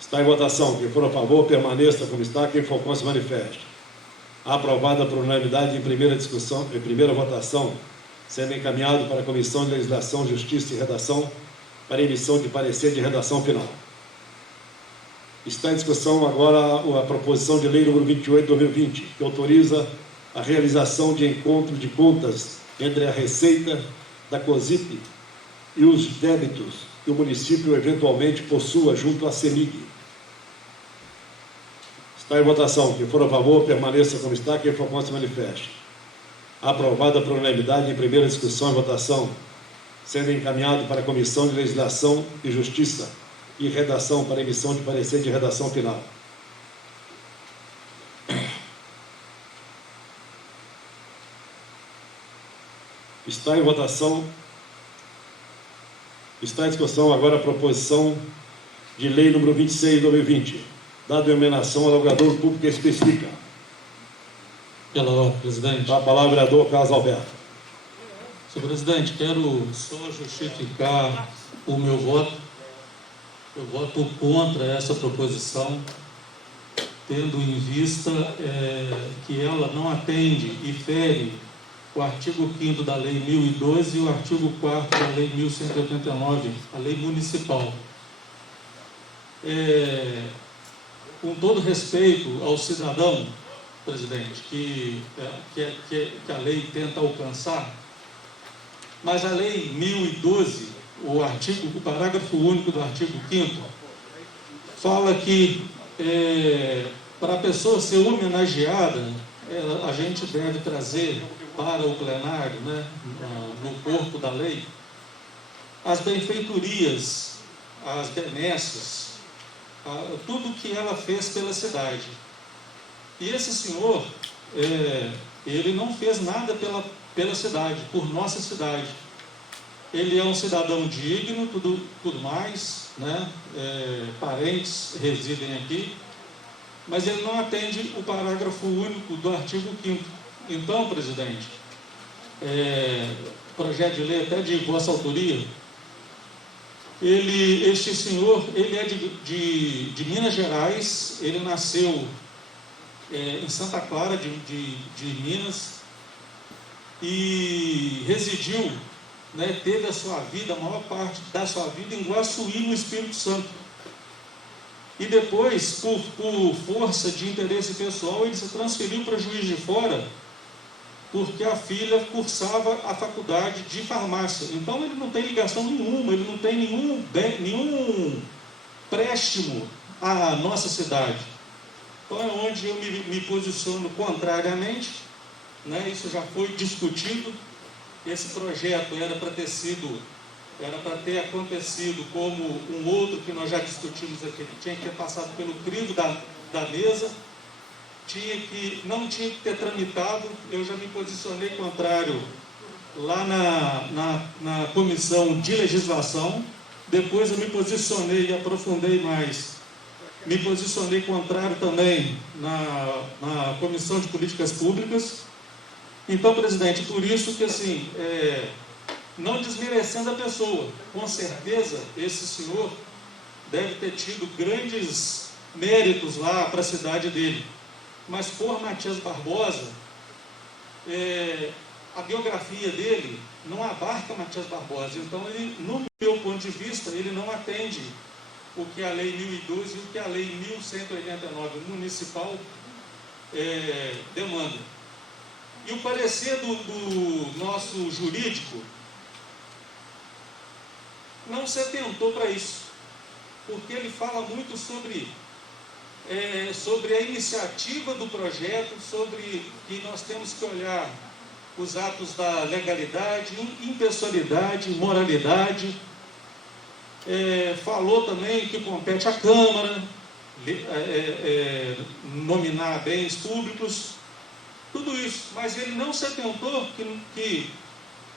Está em votação. Quem for a favor, permaneça como está. Quem for contra, se manifeste. Aprovada por unanimidade em primeira discussão, em primeira votação, sendo encaminhado para a Comissão de Legislação, Justiça e Redação para emissão de parecer de redação final. Está em discussão agora a proposição de lei número 28 de 2020, que autoriza a realização de encontro de contas entre a Receita da COSIP e os débitos que o município eventualmente possua junto à CEMIG. Está em votação. Quem for a favor, permaneça como está. Quem for contra, se manifeste. Aprovada por unanimidade em primeira discussão e votação, sendo encaminhado para a Comissão de Legislação e Justiça e Redação para emissão de parecer de redação final. Está em votação. Está em discussão agora a proposição de lei número 26 de 2020, da denominação ao alugador público que especifica. Pela ordem, presidente. A palavra, vereador Carlos Alberto. Senhor presidente, quero só justificar o meu voto Eu voto contra essa proposição, tendo em vista que ela não atende e fere o artigo 5º da Lei 1012 e o artigo 4º da Lei 1189, a Lei Municipal. Com todo respeito ao cidadão, presidente, que a lei tenta alcançar, mas a Lei 1012, o parágrafo único do artigo 5º, fala que para a pessoa ser homenageada, a gente deve trazer para o plenário, né, no corpo da lei, as benfeitorias, as benesses, tudo que ela fez pela cidade. E esse senhor, ele não fez nada pela cidade, por nossa cidade. Ele é um cidadão digno, tudo mais, né? Parentes residem aqui, mas ele não atende o parágrafo único do artigo 5º. Então, presidente, projeto de lei até de vossa autoria, este senhor, ele é de Minas Gerais, ele nasceu em Santa Clara de Minas e residiu, né, teve a sua vida, a maior parte da sua vida em Guaçuí, no Espírito Santo. E depois, por força de interesse pessoal, ele se transferiu para Juiz de Fora, porque a filha cursava a faculdade de farmácia. Então ele não tem ligação nenhuma, ele não tem nenhum préstimo à nossa cidade. Então é onde eu me posiciono contrariamente, né? Isso já foi discutido. Esse projeto era para ter acontecido como um outro que nós já discutimos aqui, que tinha que ter passado pelo crivo da mesa, não tinha que ter tramitado. Eu já me posicionei contrário lá na comissão de legislação, depois eu me posicionei e aprofundei mais. Me posicionei contrário também na comissão de políticas públicas. Então, presidente, por isso que, assim, não desmerecendo a pessoa, com certeza esse senhor deve ter tido grandes méritos lá para a cidade dele. Mas por Matias Barbosa, a biografia dele não abarca Matias Barbosa. Então, ele, no meu ponto de vista, ele não atende o que a Lei 1012 e o que a Lei 1189 municipal demanda. E o parecer do nosso jurídico não se atentou para isso, porque ele fala muito sobre a iniciativa do projeto, sobre que nós temos que olhar os atos da legalidade, impessoalidade, moralidade. Falou também que compete à Câmara nominar bens públicos, tudo isso, mas ele não se atentou que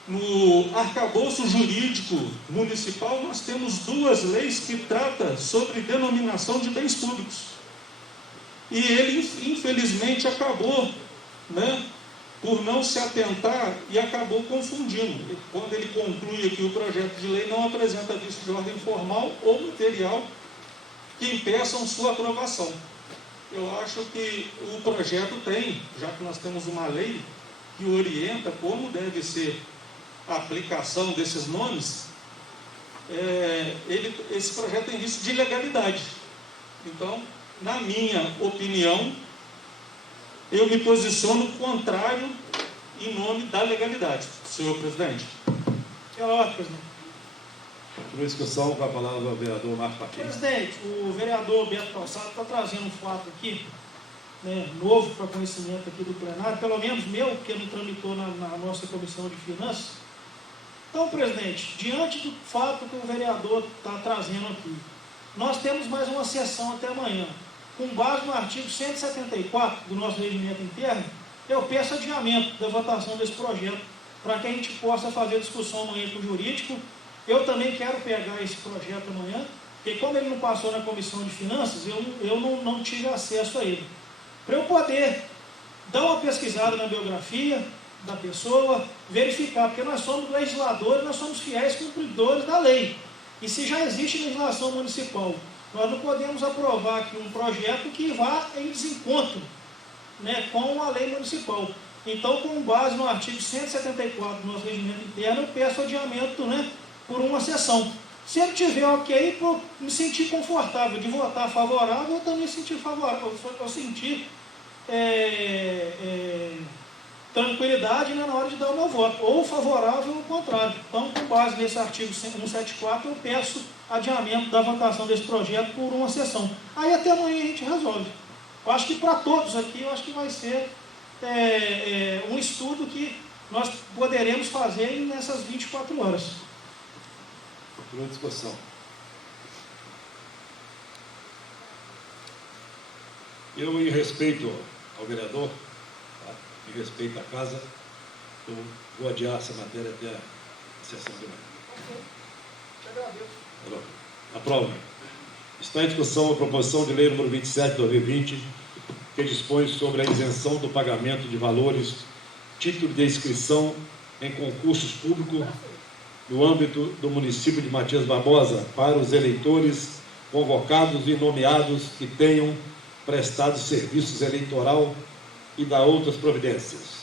no arcabouço jurídico municipal nós temos duas leis que tratam sobre denominação de bens públicos. E ele, infelizmente, acabou, né, por não se atentar e acabou confundindo. Quando ele conclui aqui o projeto de lei, não apresenta visto de ordem formal ou material que impeçam sua aprovação. Eu acho que o projeto tem, já que nós temos uma lei que orienta como deve ser a aplicação desses nomes, esse projeto tem risco de ilegalidade. Então, na minha opinião, eu me posiciono contrário em nome da legalidade, senhor presidente. Pela ordem, presidente. Por discussão, com a palavra o vereador Marco Paquim. Presidente, o vereador Beto Calçado está trazendo um fato aqui, né, novo para conhecimento aqui do plenário, pelo menos meu, porque não tramitou na nossa comissão de finanças. Então, presidente, diante do fato que o vereador está trazendo aqui, nós temos mais uma sessão até amanhã. Com base no artigo 174 do nosso regimento interno, eu peço adiamento da votação desse projeto, para que a gente possa fazer discussão amanhã com o jurídico. Eu também quero pegar esse projeto amanhã, porque como ele não passou na comissão de finanças, eu não tive acesso a ele. Para eu poder dar uma pesquisada na biografia da pessoa, verificar, porque nós somos legisladores, nós somos fiéis cumpridores da lei. E se já existe legislação municipal, nós não podemos aprovar aqui um projeto que vá em desencontro, né, com a lei municipal. Então, com base no artigo 174 do nosso regimento interno, eu peço adiamento, né, por uma sessão. Se ele tiver ok, eu me sentir confortável de votar favorável, eu também sentir favorável, eu sentir tranquilidade, né, na hora de dar o meu voto, ou favorável ou contrário. Então, com base nesse artigo 174, eu peço adiamento da votação desse projeto por uma sessão. Aí até amanhã a gente resolve. Eu acho que para todos aqui, eu acho que vai ser um estudo que nós poderemos fazer nessas 24 horas. Continua a discussão. Eu, em respeito ao vereador, tá? Em respeito à casa, eu vou adiar essa matéria até a sessão de manhã. Ok. Aprova. Está em discussão a proposição de lei número 27 de 2020, que dispõe sobre a isenção do pagamento de valores, título de inscrição em concursos públicos no âmbito do município de Matias Barbosa para os eleitores convocados e nomeados que tenham prestado serviços eleitoral e da outras providências.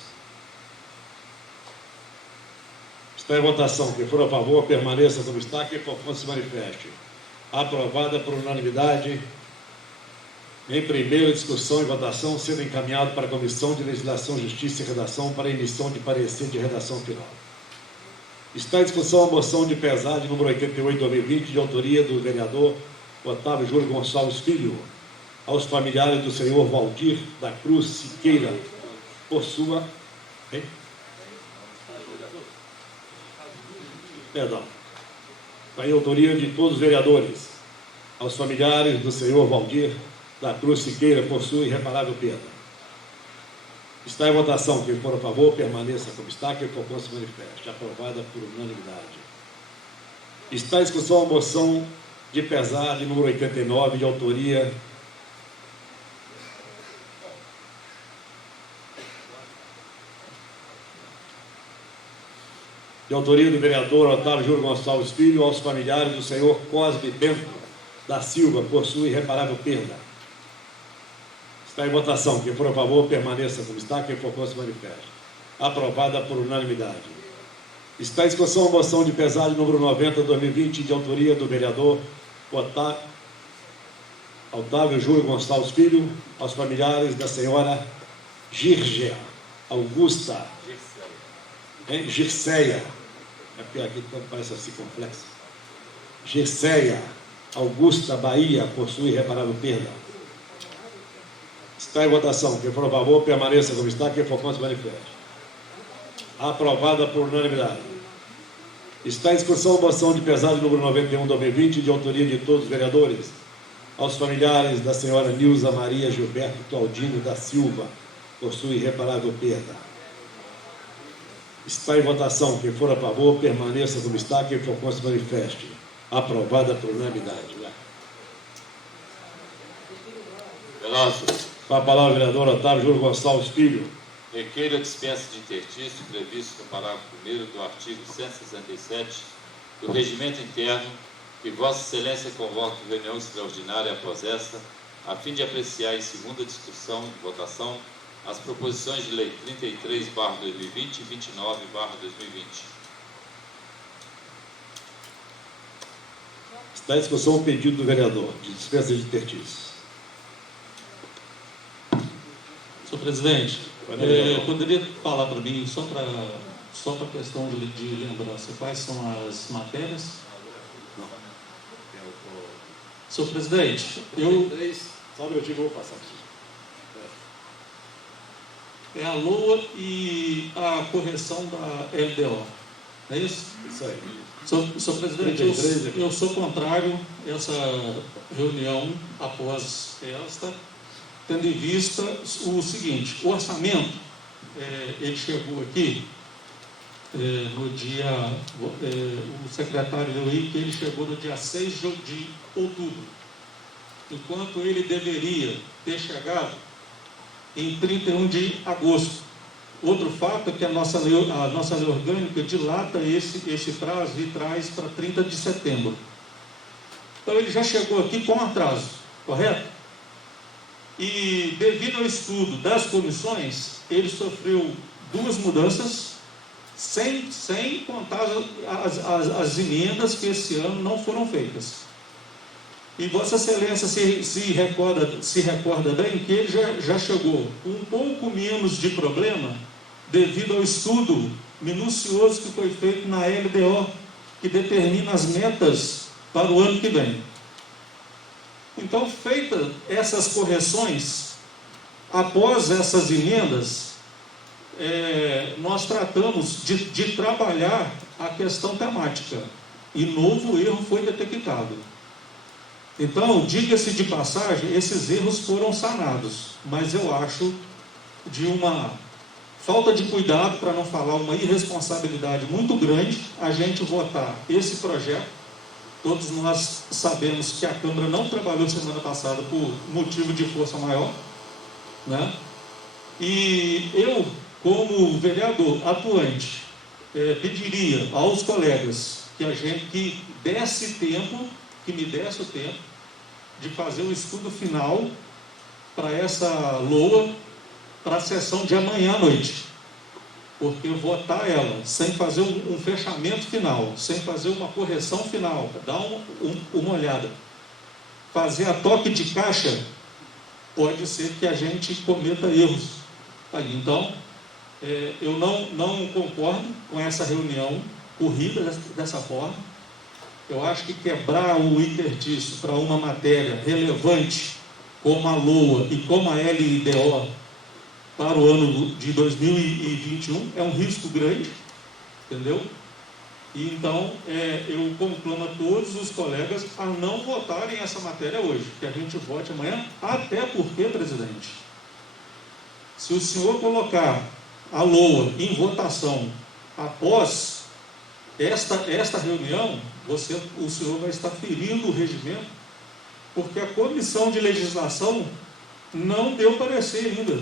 Está em votação. Quem for a favor, permaneça como está. Quem for contra, se manifeste. Aprovada por unanimidade. Em primeira discussão e votação, sendo encaminhado para a Comissão de Legislação, Justiça e Redação para emissão de parecer de redação final. Está em discussão a moção de pesade número 88 de 2020, de autoria do vereador Otávio Júlio Gonçalves Filho, aos familiares do senhor Valdir da Cruz Siqueira, por sua... Perdão. Vai a autoria de todos os vereadores, aos familiares do senhor Valdir da Cruz Siqueira, por sua irreparável perda. Está em votação. Quem for a favor, permaneça como está. Quem for contra, se manifeste. Aprovada por unanimidade. Está em discussão a moção de pesade número 89, de autoria do vereador Otávio Júlio Gonçalves Filho, aos familiares do senhor Cosme Bento da Silva, por sua irreparável perda. Está em votação. Quem for a favor, permaneça como está. Quem for contra, se manifeste. Aprovada por unanimidade. Está em discussão a moção de pesade número 90, 2020, de autoria do vereador Otávio Júlio Gonçalves Filho, aos familiares da senhora Gírgia Augusta Girceia, é porque aqui parece assim complexo. Girceia Augusta Bahia, por sua irreparável perda. Está em votação. Quem for a favor, permaneça como está. Quem for contra, se manifeste. Aprovada por unanimidade. Está em discussão a moção de pesade número 91, 2020, de autoria de todos os vereadores, aos familiares da senhora Nilza Maria Gilberto Claudino da Silva, por sua irreparável perda. Está em votação. Quem for a favor, permaneça como está. Quem for contra, se manifeste. Aprovada por unanimidade. Veloso. Com a palavra o vereador Otávio Júlio Gonçalves Filho. Requeiro a dispensa de interstício previsto no parágrafo 1º do artigo 167 do Regimento Interno, que Vossa Excelência convoque reunião extraordinária após esta, a fim de apreciar em segunda discussão e votação as proposições de lei 33/2020 e 29/2020. Está em discussão o pedido do vereador de dispensa de interstício. Senhor presidente, poderia falar para mim, só para questão de lembrança, quais são as matérias? Não. Senhor presidente, Só um minutinho, eu vou passar. é a LOA e a correção da LDO, é isso? Isso aí. Senhor presidente, eu sou contrário a essa reunião após esta, tendo em vista o seguinte: o orçamento, ele chegou aqui no dia, o secretário deu aí que ele chegou no dia 6 de outubro, enquanto ele deveria ter chegado em 31 de agosto. Outro fato é que a nossa lei orgânica dilata esse prazo e traz para 30 de setembro. Então ele já chegou aqui com atraso, correto? E devido ao estudo das comissões, ele sofreu 2 mudanças, sem contar as emendas que esse ano não foram feitas. E Vossa Excelência se recorda bem que ele já chegou com um pouco menos de problema devido ao estudo minucioso que foi feito na LDO, que determina as metas para o ano que vem. Então, feitas essas correções, após essas emendas, nós tratamos de trabalhar a questão temática, e novo erro foi detectado. Então, diga-se de passagem, esses erros foram sanados, mas eu acho de uma falta de cuidado, para não falar uma irresponsabilidade muito grande, a gente votar esse projeto. Todos nós sabemos que a Câmara não trabalhou semana passada por motivo de força maior, né? E eu, como vereador atuante, pediria aos colegas que me desse o tempo de fazer o estudo final para essa LOA, para a sessão de amanhã à noite. Porque votar ela sem fazer um fechamento final, sem fazer uma correção final, dar uma olhada, fazer a toque de caixa, pode ser que a gente cometa erros aí. Então, eu não concordo com essa reunião corrida dessa forma. Eu acho que quebrar o interstício para uma matéria relevante como a LOA e como a LIDO para o ano de 2021 é um risco grande, entendeu? E então eu conclamo a todos os colegas a não votarem essa matéria hoje, que a gente vote amanhã, até porque, presidente, se o senhor colocar a LOA em votação após esta reunião, o senhor vai estar ferindo o regimento, porque a Comissão de Legislação não deu parecer ainda,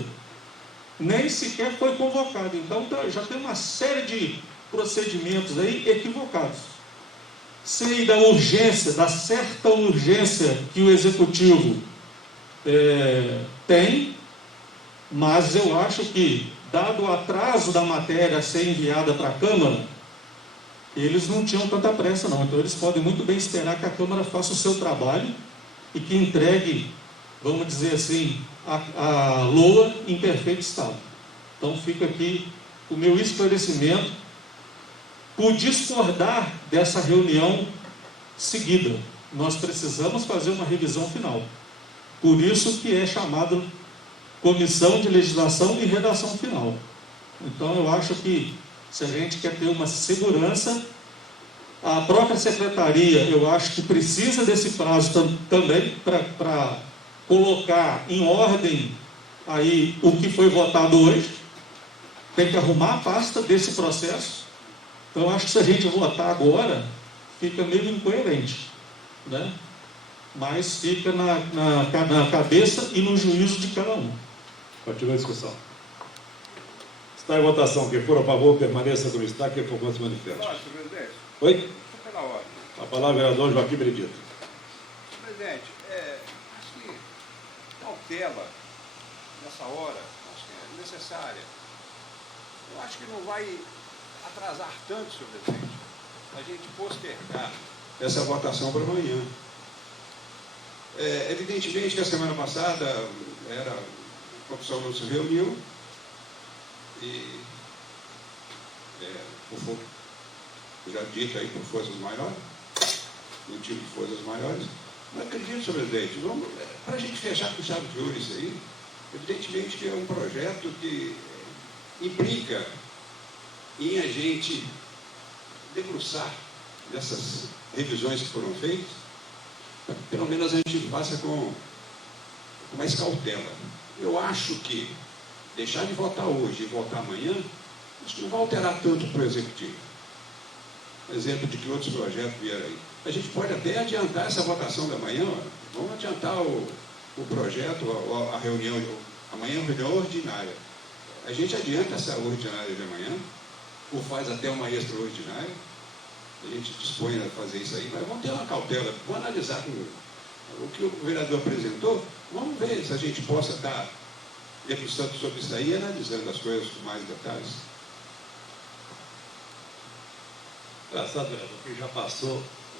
nem sequer foi convocado. Então já tem uma série de procedimentos aí equivocados. Sei da urgência, da certa urgência que o Executivo tem, mas eu acho que, dado o atraso da matéria a ser enviada para a Câmara, eles não tinham tanta pressa não. Então eles podem muito bem esperar que a Câmara faça o seu trabalho e que entregue, vamos dizer assim, a LOA em perfeito estado. Então fica aqui o meu esclarecimento por discordar dessa reunião seguida. Nós precisamos fazer uma revisão final. Por isso que é chamado Comissão de Legislação e Redação Final. Então eu acho que, se a gente quer ter uma segurança, a própria Secretaria, eu acho que precisa desse prazo também para colocar em ordem aí o que foi votado hoje. Tem que arrumar a pasta desse processo. Então eu acho que se a gente votar agora, fica meio incoerente, né? Mas fica na cabeça e no juízo de cada um. Continua a discussão. Está em votação. Quem for a favor, permaneça como está. Quem for contra, se manifeste. Senhor presidente. Oi? Pela ordem. A palavra é vereador Joaquim Benedito. Presidente, acho que cautela nessa hora, acho que é necessária. Eu acho que não vai atrasar tanto, senhor presidente, a gente postergar essa votação para amanhã. Evidentemente que a semana passada a comissão não se reuniu e, já dito aí, por forças maiores, motivo de forças maiores, mas acredito, senhor presidente, para a gente fechar com chave de ouro isso aí, evidentemente que é um projeto que implica em a gente debruçar dessas revisões que foram feitas, para que pelo menos a gente faça com mais cautela. Eu acho que deixar de votar hoje e votar amanhã, acho que não vai alterar tanto para o Executivo. Exemplo de que outros projetos vieram aí. A gente pode até adiantar essa votação da manhã, vamos adiantar o projeto, a reunião, amanhã é uma reunião ordinária. A gente adianta essa ordinária de amanhã, ou faz até uma extraordinária, a gente dispõe a fazer isso aí, mas vamos ter uma cautela, vamos analisar o que o vereador apresentou, vamos ver se a gente possa estar debruçando sobre isso aí e analisando as coisas com mais detalhes. Engraçado, vereador, que já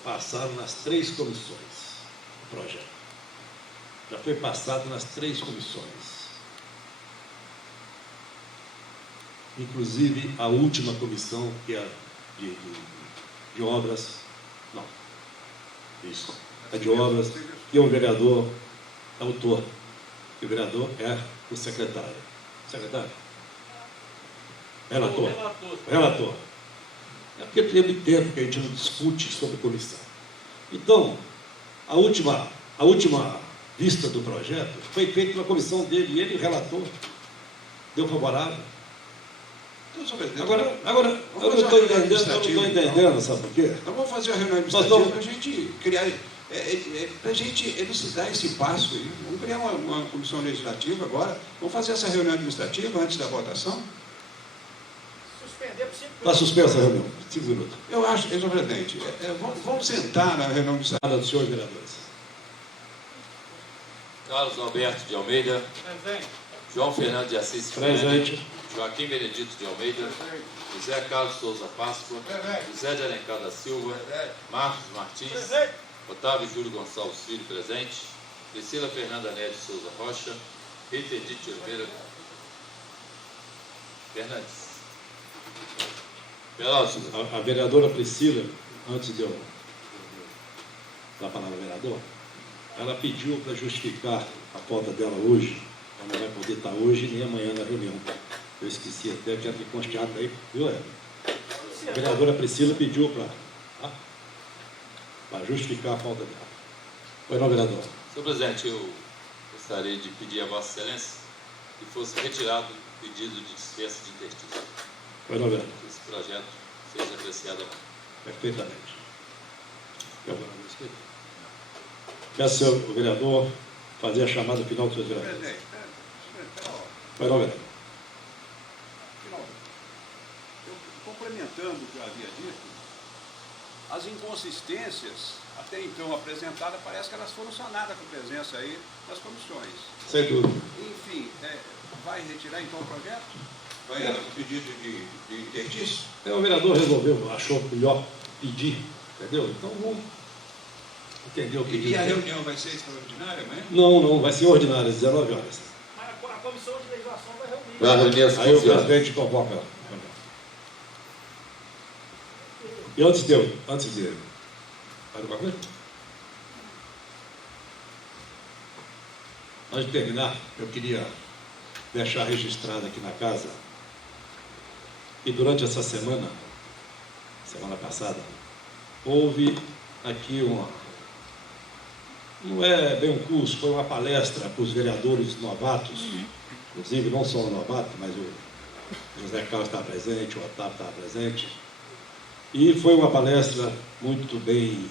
passaram nas 3 comissões o projeto. Já foi passado nas 3 comissões. Inclusive a última comissão, que é de obras. Não. Isso. É de obras, que é o vereador autor. E o vereador é o secretário. Secretário? Relator. Relator. É porque tem muito tempo que a gente não discute sobre comissão. Então, a última vista do projeto foi feita na comissão dele, e ele relatou, deu favorável. Agora eu não estou entendendo, sabe por quê? Então vamos fazer uma reunião administrativa para a gente criar, para a gente elucidar esse passo aí. Vamos criar uma comissão legislativa agora, vamos fazer essa reunião administrativa antes da votação. Está suspensa a reunião, 5 minutos. Eu acho, senhor presidente, vamos sentar na reunião administrativa. Nada dos senhores vereadores. Carlos Alberto de Almeida. Presente. João Fernando de Assis Presente. Joaquim Benedito de Almeida. José Carlos Souza Páscoa. José de Alencar da Silva. Marcos Martins. Otávio Júlio Gonçalves Filho, presente. Priscila Fernanda Neves Souza Rocha. Rita Edith Oliveira Fernandes. Pelosi. A vereadora Priscila, antes de eu dar a palavra ao vereador, ela pediu para justificar a falta dela hoje. Ela não vai poder estar hoje nem amanhã na reunião. Eu esqueci até, quero que consteado aí, viu, Eva? A vereadora Priscila pediu para justificar a falta dela. Pois não, vereador? Senhor presidente, eu gostaria de pedir a Vossa Excelência que fosse retirado o pedido de dispensa de interstício. Pois não, vereador? Que esse projeto seja apreciado. Perfeitamente. Peço ao vereador fazer a chamada final dos seus vereadores. Presidente, Pois não, vereador? Complementando o que eu havia dito, as inconsistências até então apresentadas, parece que elas foram sanadas com a presença aí das comissões. Sem dúvida. Enfim, vai retirar então o projeto? vai o pedido de interstício? O vereador resolveu, achou melhor pedir, entendeu? Então vamos entender o pedido. E a reunião vai ser extraordinária amanhã? Não, vai ser ordinária, às 19 horas. Mas a comissão de legislação vai reunir. Vai reunir às Aí o 15 horas. presidente convoca ela. E antes de mais alguma coisa? Antes de terminar, eu queria deixar registrado aqui na casa que durante essa semana passada, houve aqui não é bem um curso, foi uma palestra para os vereadores novatos, inclusive não só o novato, mas o José Carlos está presente, o Otávio está presente, e foi uma palestra muito bem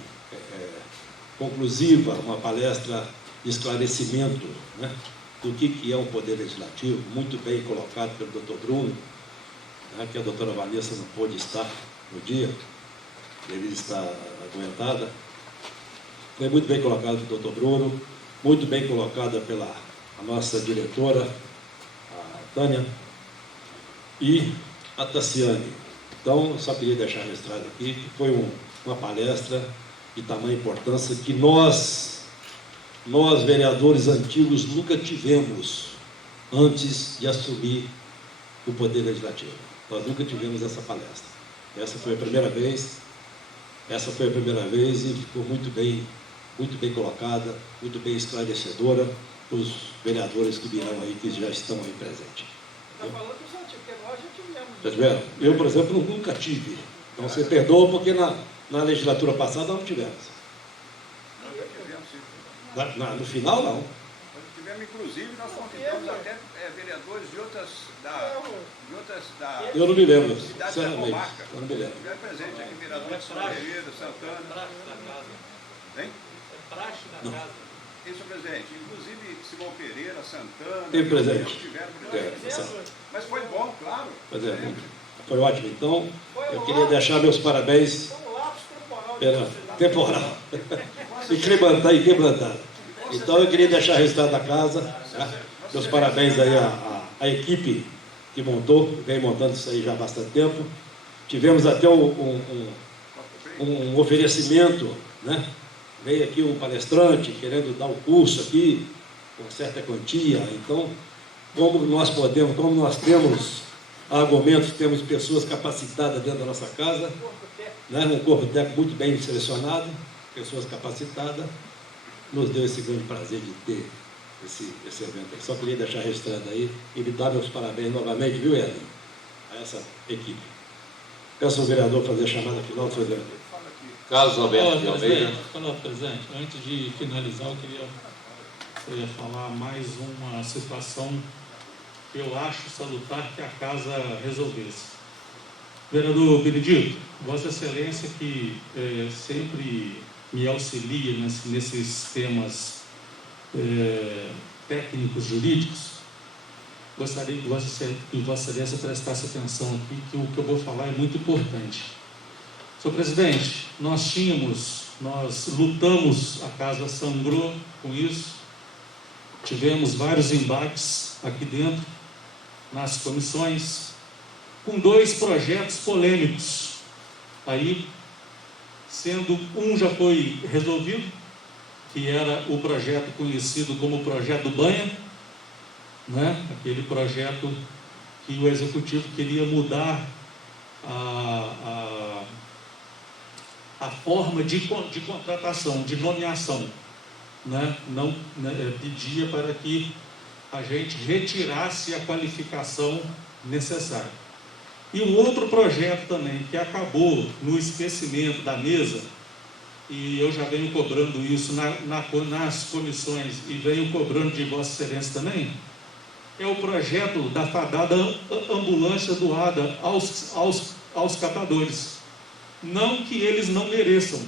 conclusiva, uma palestra de esclarecimento, né, do que é um poder legislativo, muito bem colocado pelo doutor Bruno, né, que a doutora Vanessa não pôde estar no dia, ele está adoentada. Foi muito bem colocado pelo doutor Bruno, muito bem colocada pela nossa diretora, a Tânia, e a Tassiane. Então, eu só queria deixar registrado aqui que foi uma palestra de tamanha importância que nós vereadores antigos nunca tivemos antes de assumir o Poder Legislativo. Nós nunca tivemos essa palestra. Essa foi a primeira vez e ficou muito bem colocada, muito bem esclarecedora para os vereadores que virão aí, que já estão aí presentes. Está falando dos antigos, porque nós já tivemos. Já tiveram? Eu, por exemplo, nunca tive. Então, você perdoa porque na legislatura passada não tivemos. Nós já tivemos, sim. No final, não. Nós tivemos, inclusive, nós convidamos até vereadores de outras Eu não me lembro, cidades da sinceramente. comarca. Eu não me lembro. Estiveram presentes aqui, vereadores de São Pereira, Santana. Hein? Não. Isso, presidente. Inclusive, Simão Pereira, Santana. Teve presente. Estiveram É, presentes. tá certo. Mas foi bom, claro. Pois é, foi ótimo. Então, eu queria deixar meus parabéns Foi um lápis temporal. Incrementada. Então eu queria deixar registrado da casa, né? Meus parabéns aí à equipe que montou, vem montando isso aí já há bastante tempo. Tivemos até um oferecimento, né? Veio aqui um palestrante querendo dar um curso aqui, com certa quantia. Então, como nós temos argumentos, temos pessoas capacitadas dentro da nossa casa, né? Um corpo técnico muito bem selecionado, pessoas capacitadas, nos deu esse grande prazer de ter esse evento aí. Só queria deixar registrado aí e lhe dar meus parabéns novamente, viu, Edson, a essa equipe. Peço ao vereador fazer a chamada final do seu vereador. Carlos Alberto de Almeida. Olá, presidente. Antes de finalizar, eu queria falar mais uma situação que eu acho salutar que a casa resolvesse. Vereador Benedito, Vossa Excelência que sempre me auxilia nesses temas técnicos jurídicos, gostaria que Vossa Excelência prestasse atenção aqui, que o que eu vou falar é muito importante. Senhor presidente, nós lutamos, a casa sangrou com isso, tivemos vários embates aqui dentro, nas comissões, com 2 projetos polêmicos, aí, sendo um já foi resolvido, que era o projeto conhecido como Projeto Banha, né? Aquele projeto que o Executivo queria mudar a forma de contratação, de nomeação, né? Não, né, pedia para que a gente retirasse a qualificação necessária. E um outro projeto também, que acabou no esquecimento da mesa, e eu já venho cobrando isso nas comissões e venho cobrando de Vossa Excelência também, é o projeto da fadada ambulância doada aos catadores. Não que eles não mereçam,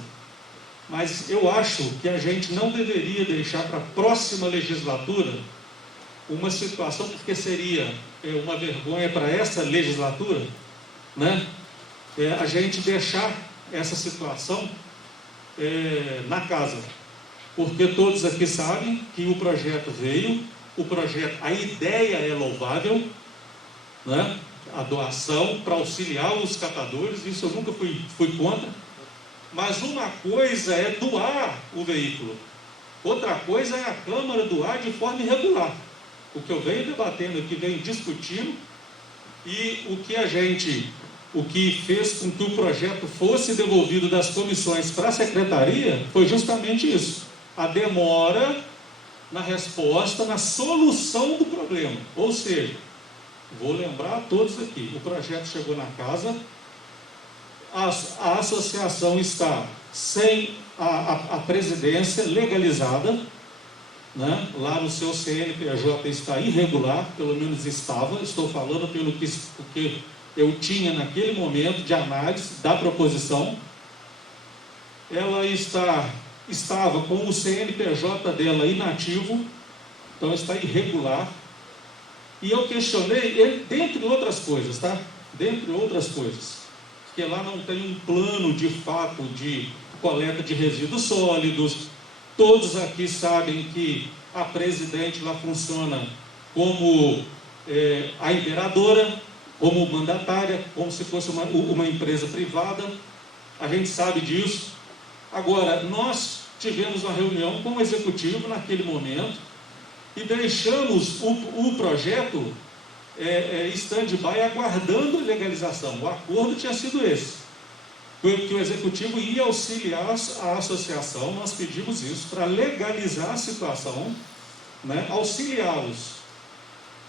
mas eu acho que a gente não deveria deixar para a próxima legislatura uma situação, porque seria uma vergonha para essa legislatura, né? A gente deixar essa situação na casa, porque todos aqui sabem que o projeto veio, a ideia é louvável, né? A doação para auxiliar os catadores, isso eu nunca fui contra, mas uma coisa é doar o veículo, outra coisa é a Câmara doar de forma irregular. O que eu venho debatendo aqui, venho discutindo, e o que fez com que o projeto fosse devolvido das comissões para a secretaria foi justamente isso, a demora na resposta, na solução do problema. Ou seja, vou lembrar a todos aqui, o projeto chegou na casa, a associação está sem a presidência legalizada, né? Lá no seu CNPJ está irregular, pelo menos estava, estou falando pelo que eu tinha naquele momento de análise da proposição. Ela estava com o CNPJ dela inativo, então está irregular. E eu questionei, dentre outras coisas, tá? Dentre outras coisas, que lá não tem um plano de fato de coleta de resíduos sólidos. Todos aqui sabem que a presidente lá funciona como a imperadora, como mandatária, como se fosse uma empresa privada. A gente sabe disso. Agora, nós tivemos uma reunião com o executivo naquele momento e deixamos o projeto stand-by, aguardando a legalização. O acordo tinha sido esse, que o executivo ia auxiliar a associação. Nós pedimos isso para legalizar a situação, né? Auxiliá-los.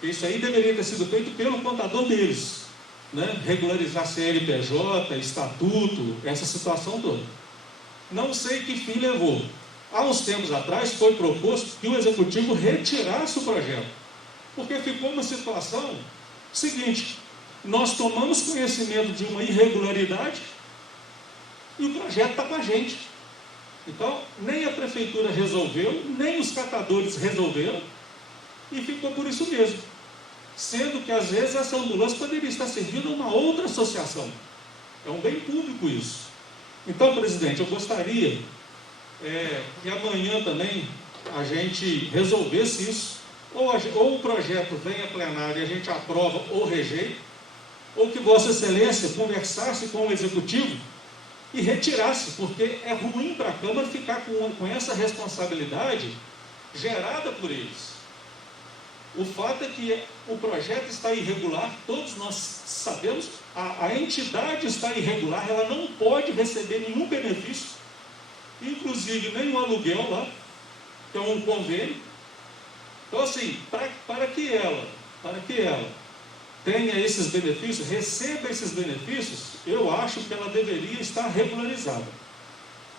Isso aí deveria ter sido feito pelo contador deles, né? Regularizar CNPJ, estatuto, essa situação toda. Não sei que fim levou. Há uns tempos atrás foi proposto que o executivo retirasse o projeto, porque ficou uma situação seguinte: nós tomamos conhecimento de uma irregularidade e o projeto está com a gente. Então, nem a prefeitura resolveu, nem os catadores resolveram, e ficou por isso mesmo. Sendo que, às vezes, essa ambulância poderia estar servindo a uma outra associação. É um bem público isso. Então, presidente, eu gostaria que amanhã também a gente resolvesse isso, ou o projeto vem a plenário e a gente aprova ou rejeita, ou que Vossa Excelência conversasse com o Executivo e retirasse, porque é ruim para a Câmara ficar com essa responsabilidade gerada por eles. O fato é que o projeto está irregular, todos nós sabemos, a entidade está irregular, ela não pode receber nenhum benefício, inclusive nem um aluguel lá, que é um convênio. Então, assim, para que ela tenha esses benefícios, receba esses benefícios, eu acho que ela deveria estar regularizada.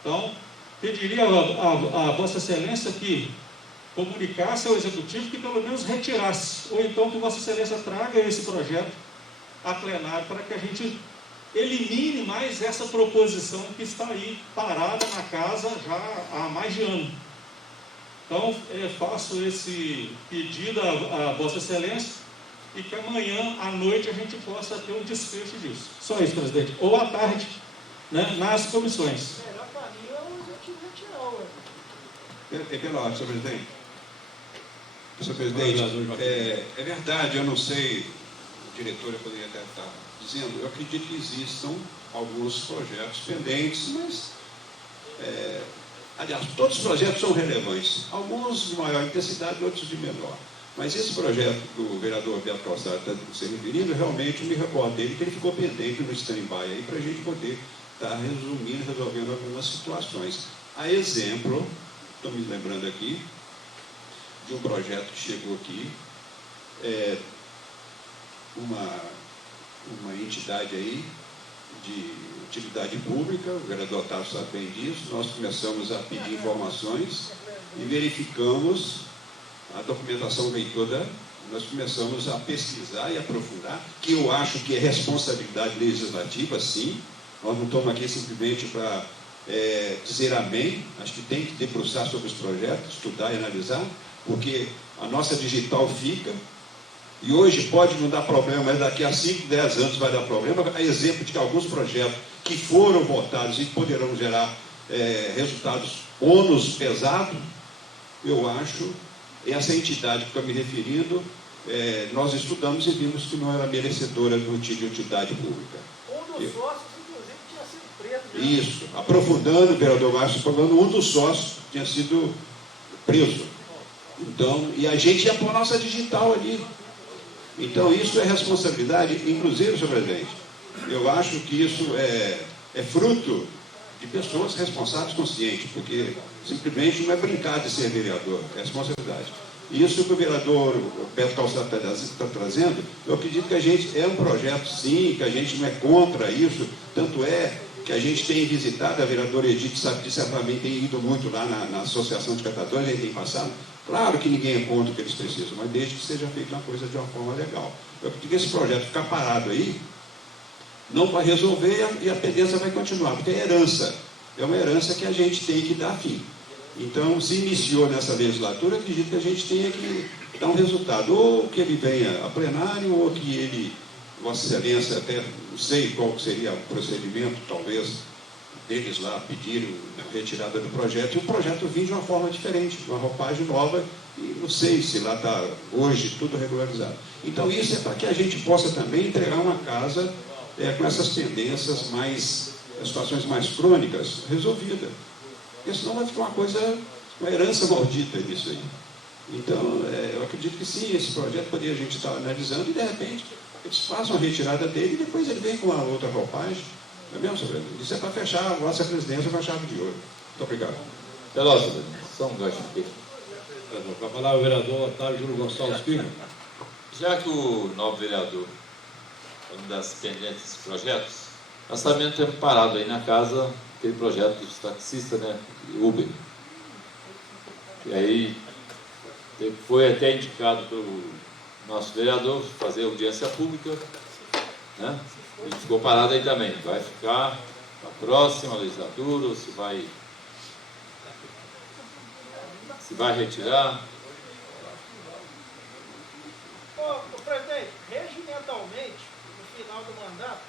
Então, pediria a Vossa Excelência que comunicasse ao Executivo que pelo menos retirasse, ou então que Vossa Excelência traga esse projeto a plenário para que a gente elimine mais essa proposição que está aí parada na casa já há mais de ano. Então, faço esse pedido a Vossa Excelência e que amanhã à noite a gente possa ter um desfecho disso. Só isso, presidente. Ou à tarde, né, nas comissões. Melhor caminho é o Executivo retirar, ué. Pela ordem, senhor presidente. Senhor presidente, é verdade, eu não sei, o diretor poderia até estar dizendo, eu acredito que existam alguns projetos pendentes, mas, aliás, todos os projetos são relevantes, alguns de maior intensidade, outros de menor. Mas esse projeto que o vereador Beto Calçado está se referindo, realmente me recordo dele, que ele ficou pendente no stand-by aí, para a gente poder estar resumindo, resolvendo algumas situações. A exemplo, estou me lembrando aqui, de um projeto que chegou aqui, uma entidade aí de utilidade pública, o vereador Otávio sabe bem disso, nós começamos a pedir informações e verificamos, a documentação veio toda, nós começamos a pesquisar e aprofundar, que eu acho que é responsabilidade legislativa, sim, nós não estamos aqui simplesmente para dizer amém, acho que tem que debruçar sobre os projetos, estudar e analisar, porque a nossa digital fica, e hoje pode não dar problema, mas daqui a 5, 10 anos vai dar problema. Há exemplo de que alguns projetos que foram votados e poderão gerar resultados ônus pesados, eu acho, essa entidade que estou me referindo, nós estudamos e vimos que não era merecedora do título de utilidade pública. Um dos sócios, inclusive, tinha sido preso. Isso, aprofundando, o vereador Márcio falando, um dos sócios tinha sido preso. Então, e a gente ia pôr nossa digital ali. Então, isso é responsabilidade, inclusive, senhor presidente, eu acho que isso é fruto de pessoas responsáveis, conscientes, porque simplesmente não é brincar de ser vereador, é responsabilidade. Isso que o vereador Beto Calçado está trazendo, eu acredito que a gente é um projeto, sim, que a gente não é contra isso, tanto é que a gente tem visitado, a vereadora Edith sabe disso, ela também tem ido muito lá na Associação de Catadores, a gente tem passado. Claro que ninguém é contra o que eles precisam, mas desde que seja feita uma coisa de uma forma legal. Eu acredito que esse projeto ficar parado aí, não vai resolver e a pendência vai continuar, porque é herança. É uma herança que a gente tem que dar fim. Então, se iniciou nessa legislatura, acredito que a gente tenha que dar um resultado, ou que ele venha a plenário, ou que ele, Vossa Excelência, até não sei qual seria o procedimento, talvez, deles lá pedirem a retirada do projeto, e o projeto vir de uma forma diferente, uma roupagem nova, e não sei se lá está hoje tudo regularizado. Então, isso é para que a gente possa também entregar uma casa com essas tendências mais, situações mais crônicas, resolvidas. Porque senão vai ficar uma herança maldita nisso aí. Então, eu acredito que sim, esse projeto poderia a gente estar analisando e, de repente, eles façam a retirada dele e depois ele vem com uma outra roupagem. Não é mesmo, senhor presidente? Isso é para fechar a nossa presidência com a chave de ouro. Muito obrigado. Pelosa, só um gancho aqui. Com a palavra o vereador Otávio Júlio Gonçalves Filho. Já que o novo vereador, uma das pendentes projetos, nós também temos parado aí na casa aquele projeto dos taxistas, né? Uber. E aí foi até indicado pelo nosso vereador fazer audiência pública, né? E ficou parado aí também. Vai ficar na próxima legislatura, ou se vai retirar. Ô, presidente, regimentalmente, no final do mandato,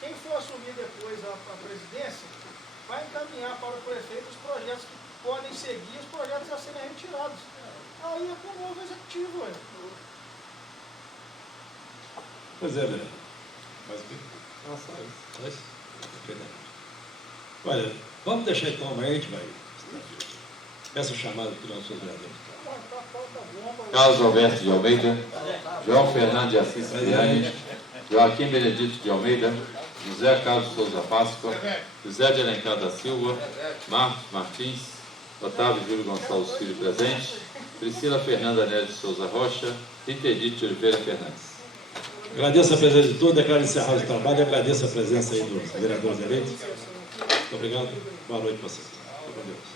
quem for assumir depois a presidência vai encaminhar para o prefeito os projetos que podem seguir, os projetos a serem retirados. Aí é com o novo executivo, ué. Pois é, vereador. Mais o quê? Só isso? Verdade. Olha, vamos deixar então amanhã, a gente vai. Essa chamada que nós somos vereadores. Carlos Alberto de Almeida, João Fernando de Assis Cipriani, Joaquim Benedito de Almeida, José Carlos Souza Páscoa, José de Alencar da Silva, Marcos Martins, Otávio Júlio Gonçalves Filho presente, Priscila Fernanda Neves de Souza Rocha, Rita Edith de Oliveira Fernandes. Agradeço a presença de todos, declaro encerrado o trabalho e agradeço a presença aí dos vereadores eleitos. Muito obrigado, boa noite para vocês. Fique com Deus.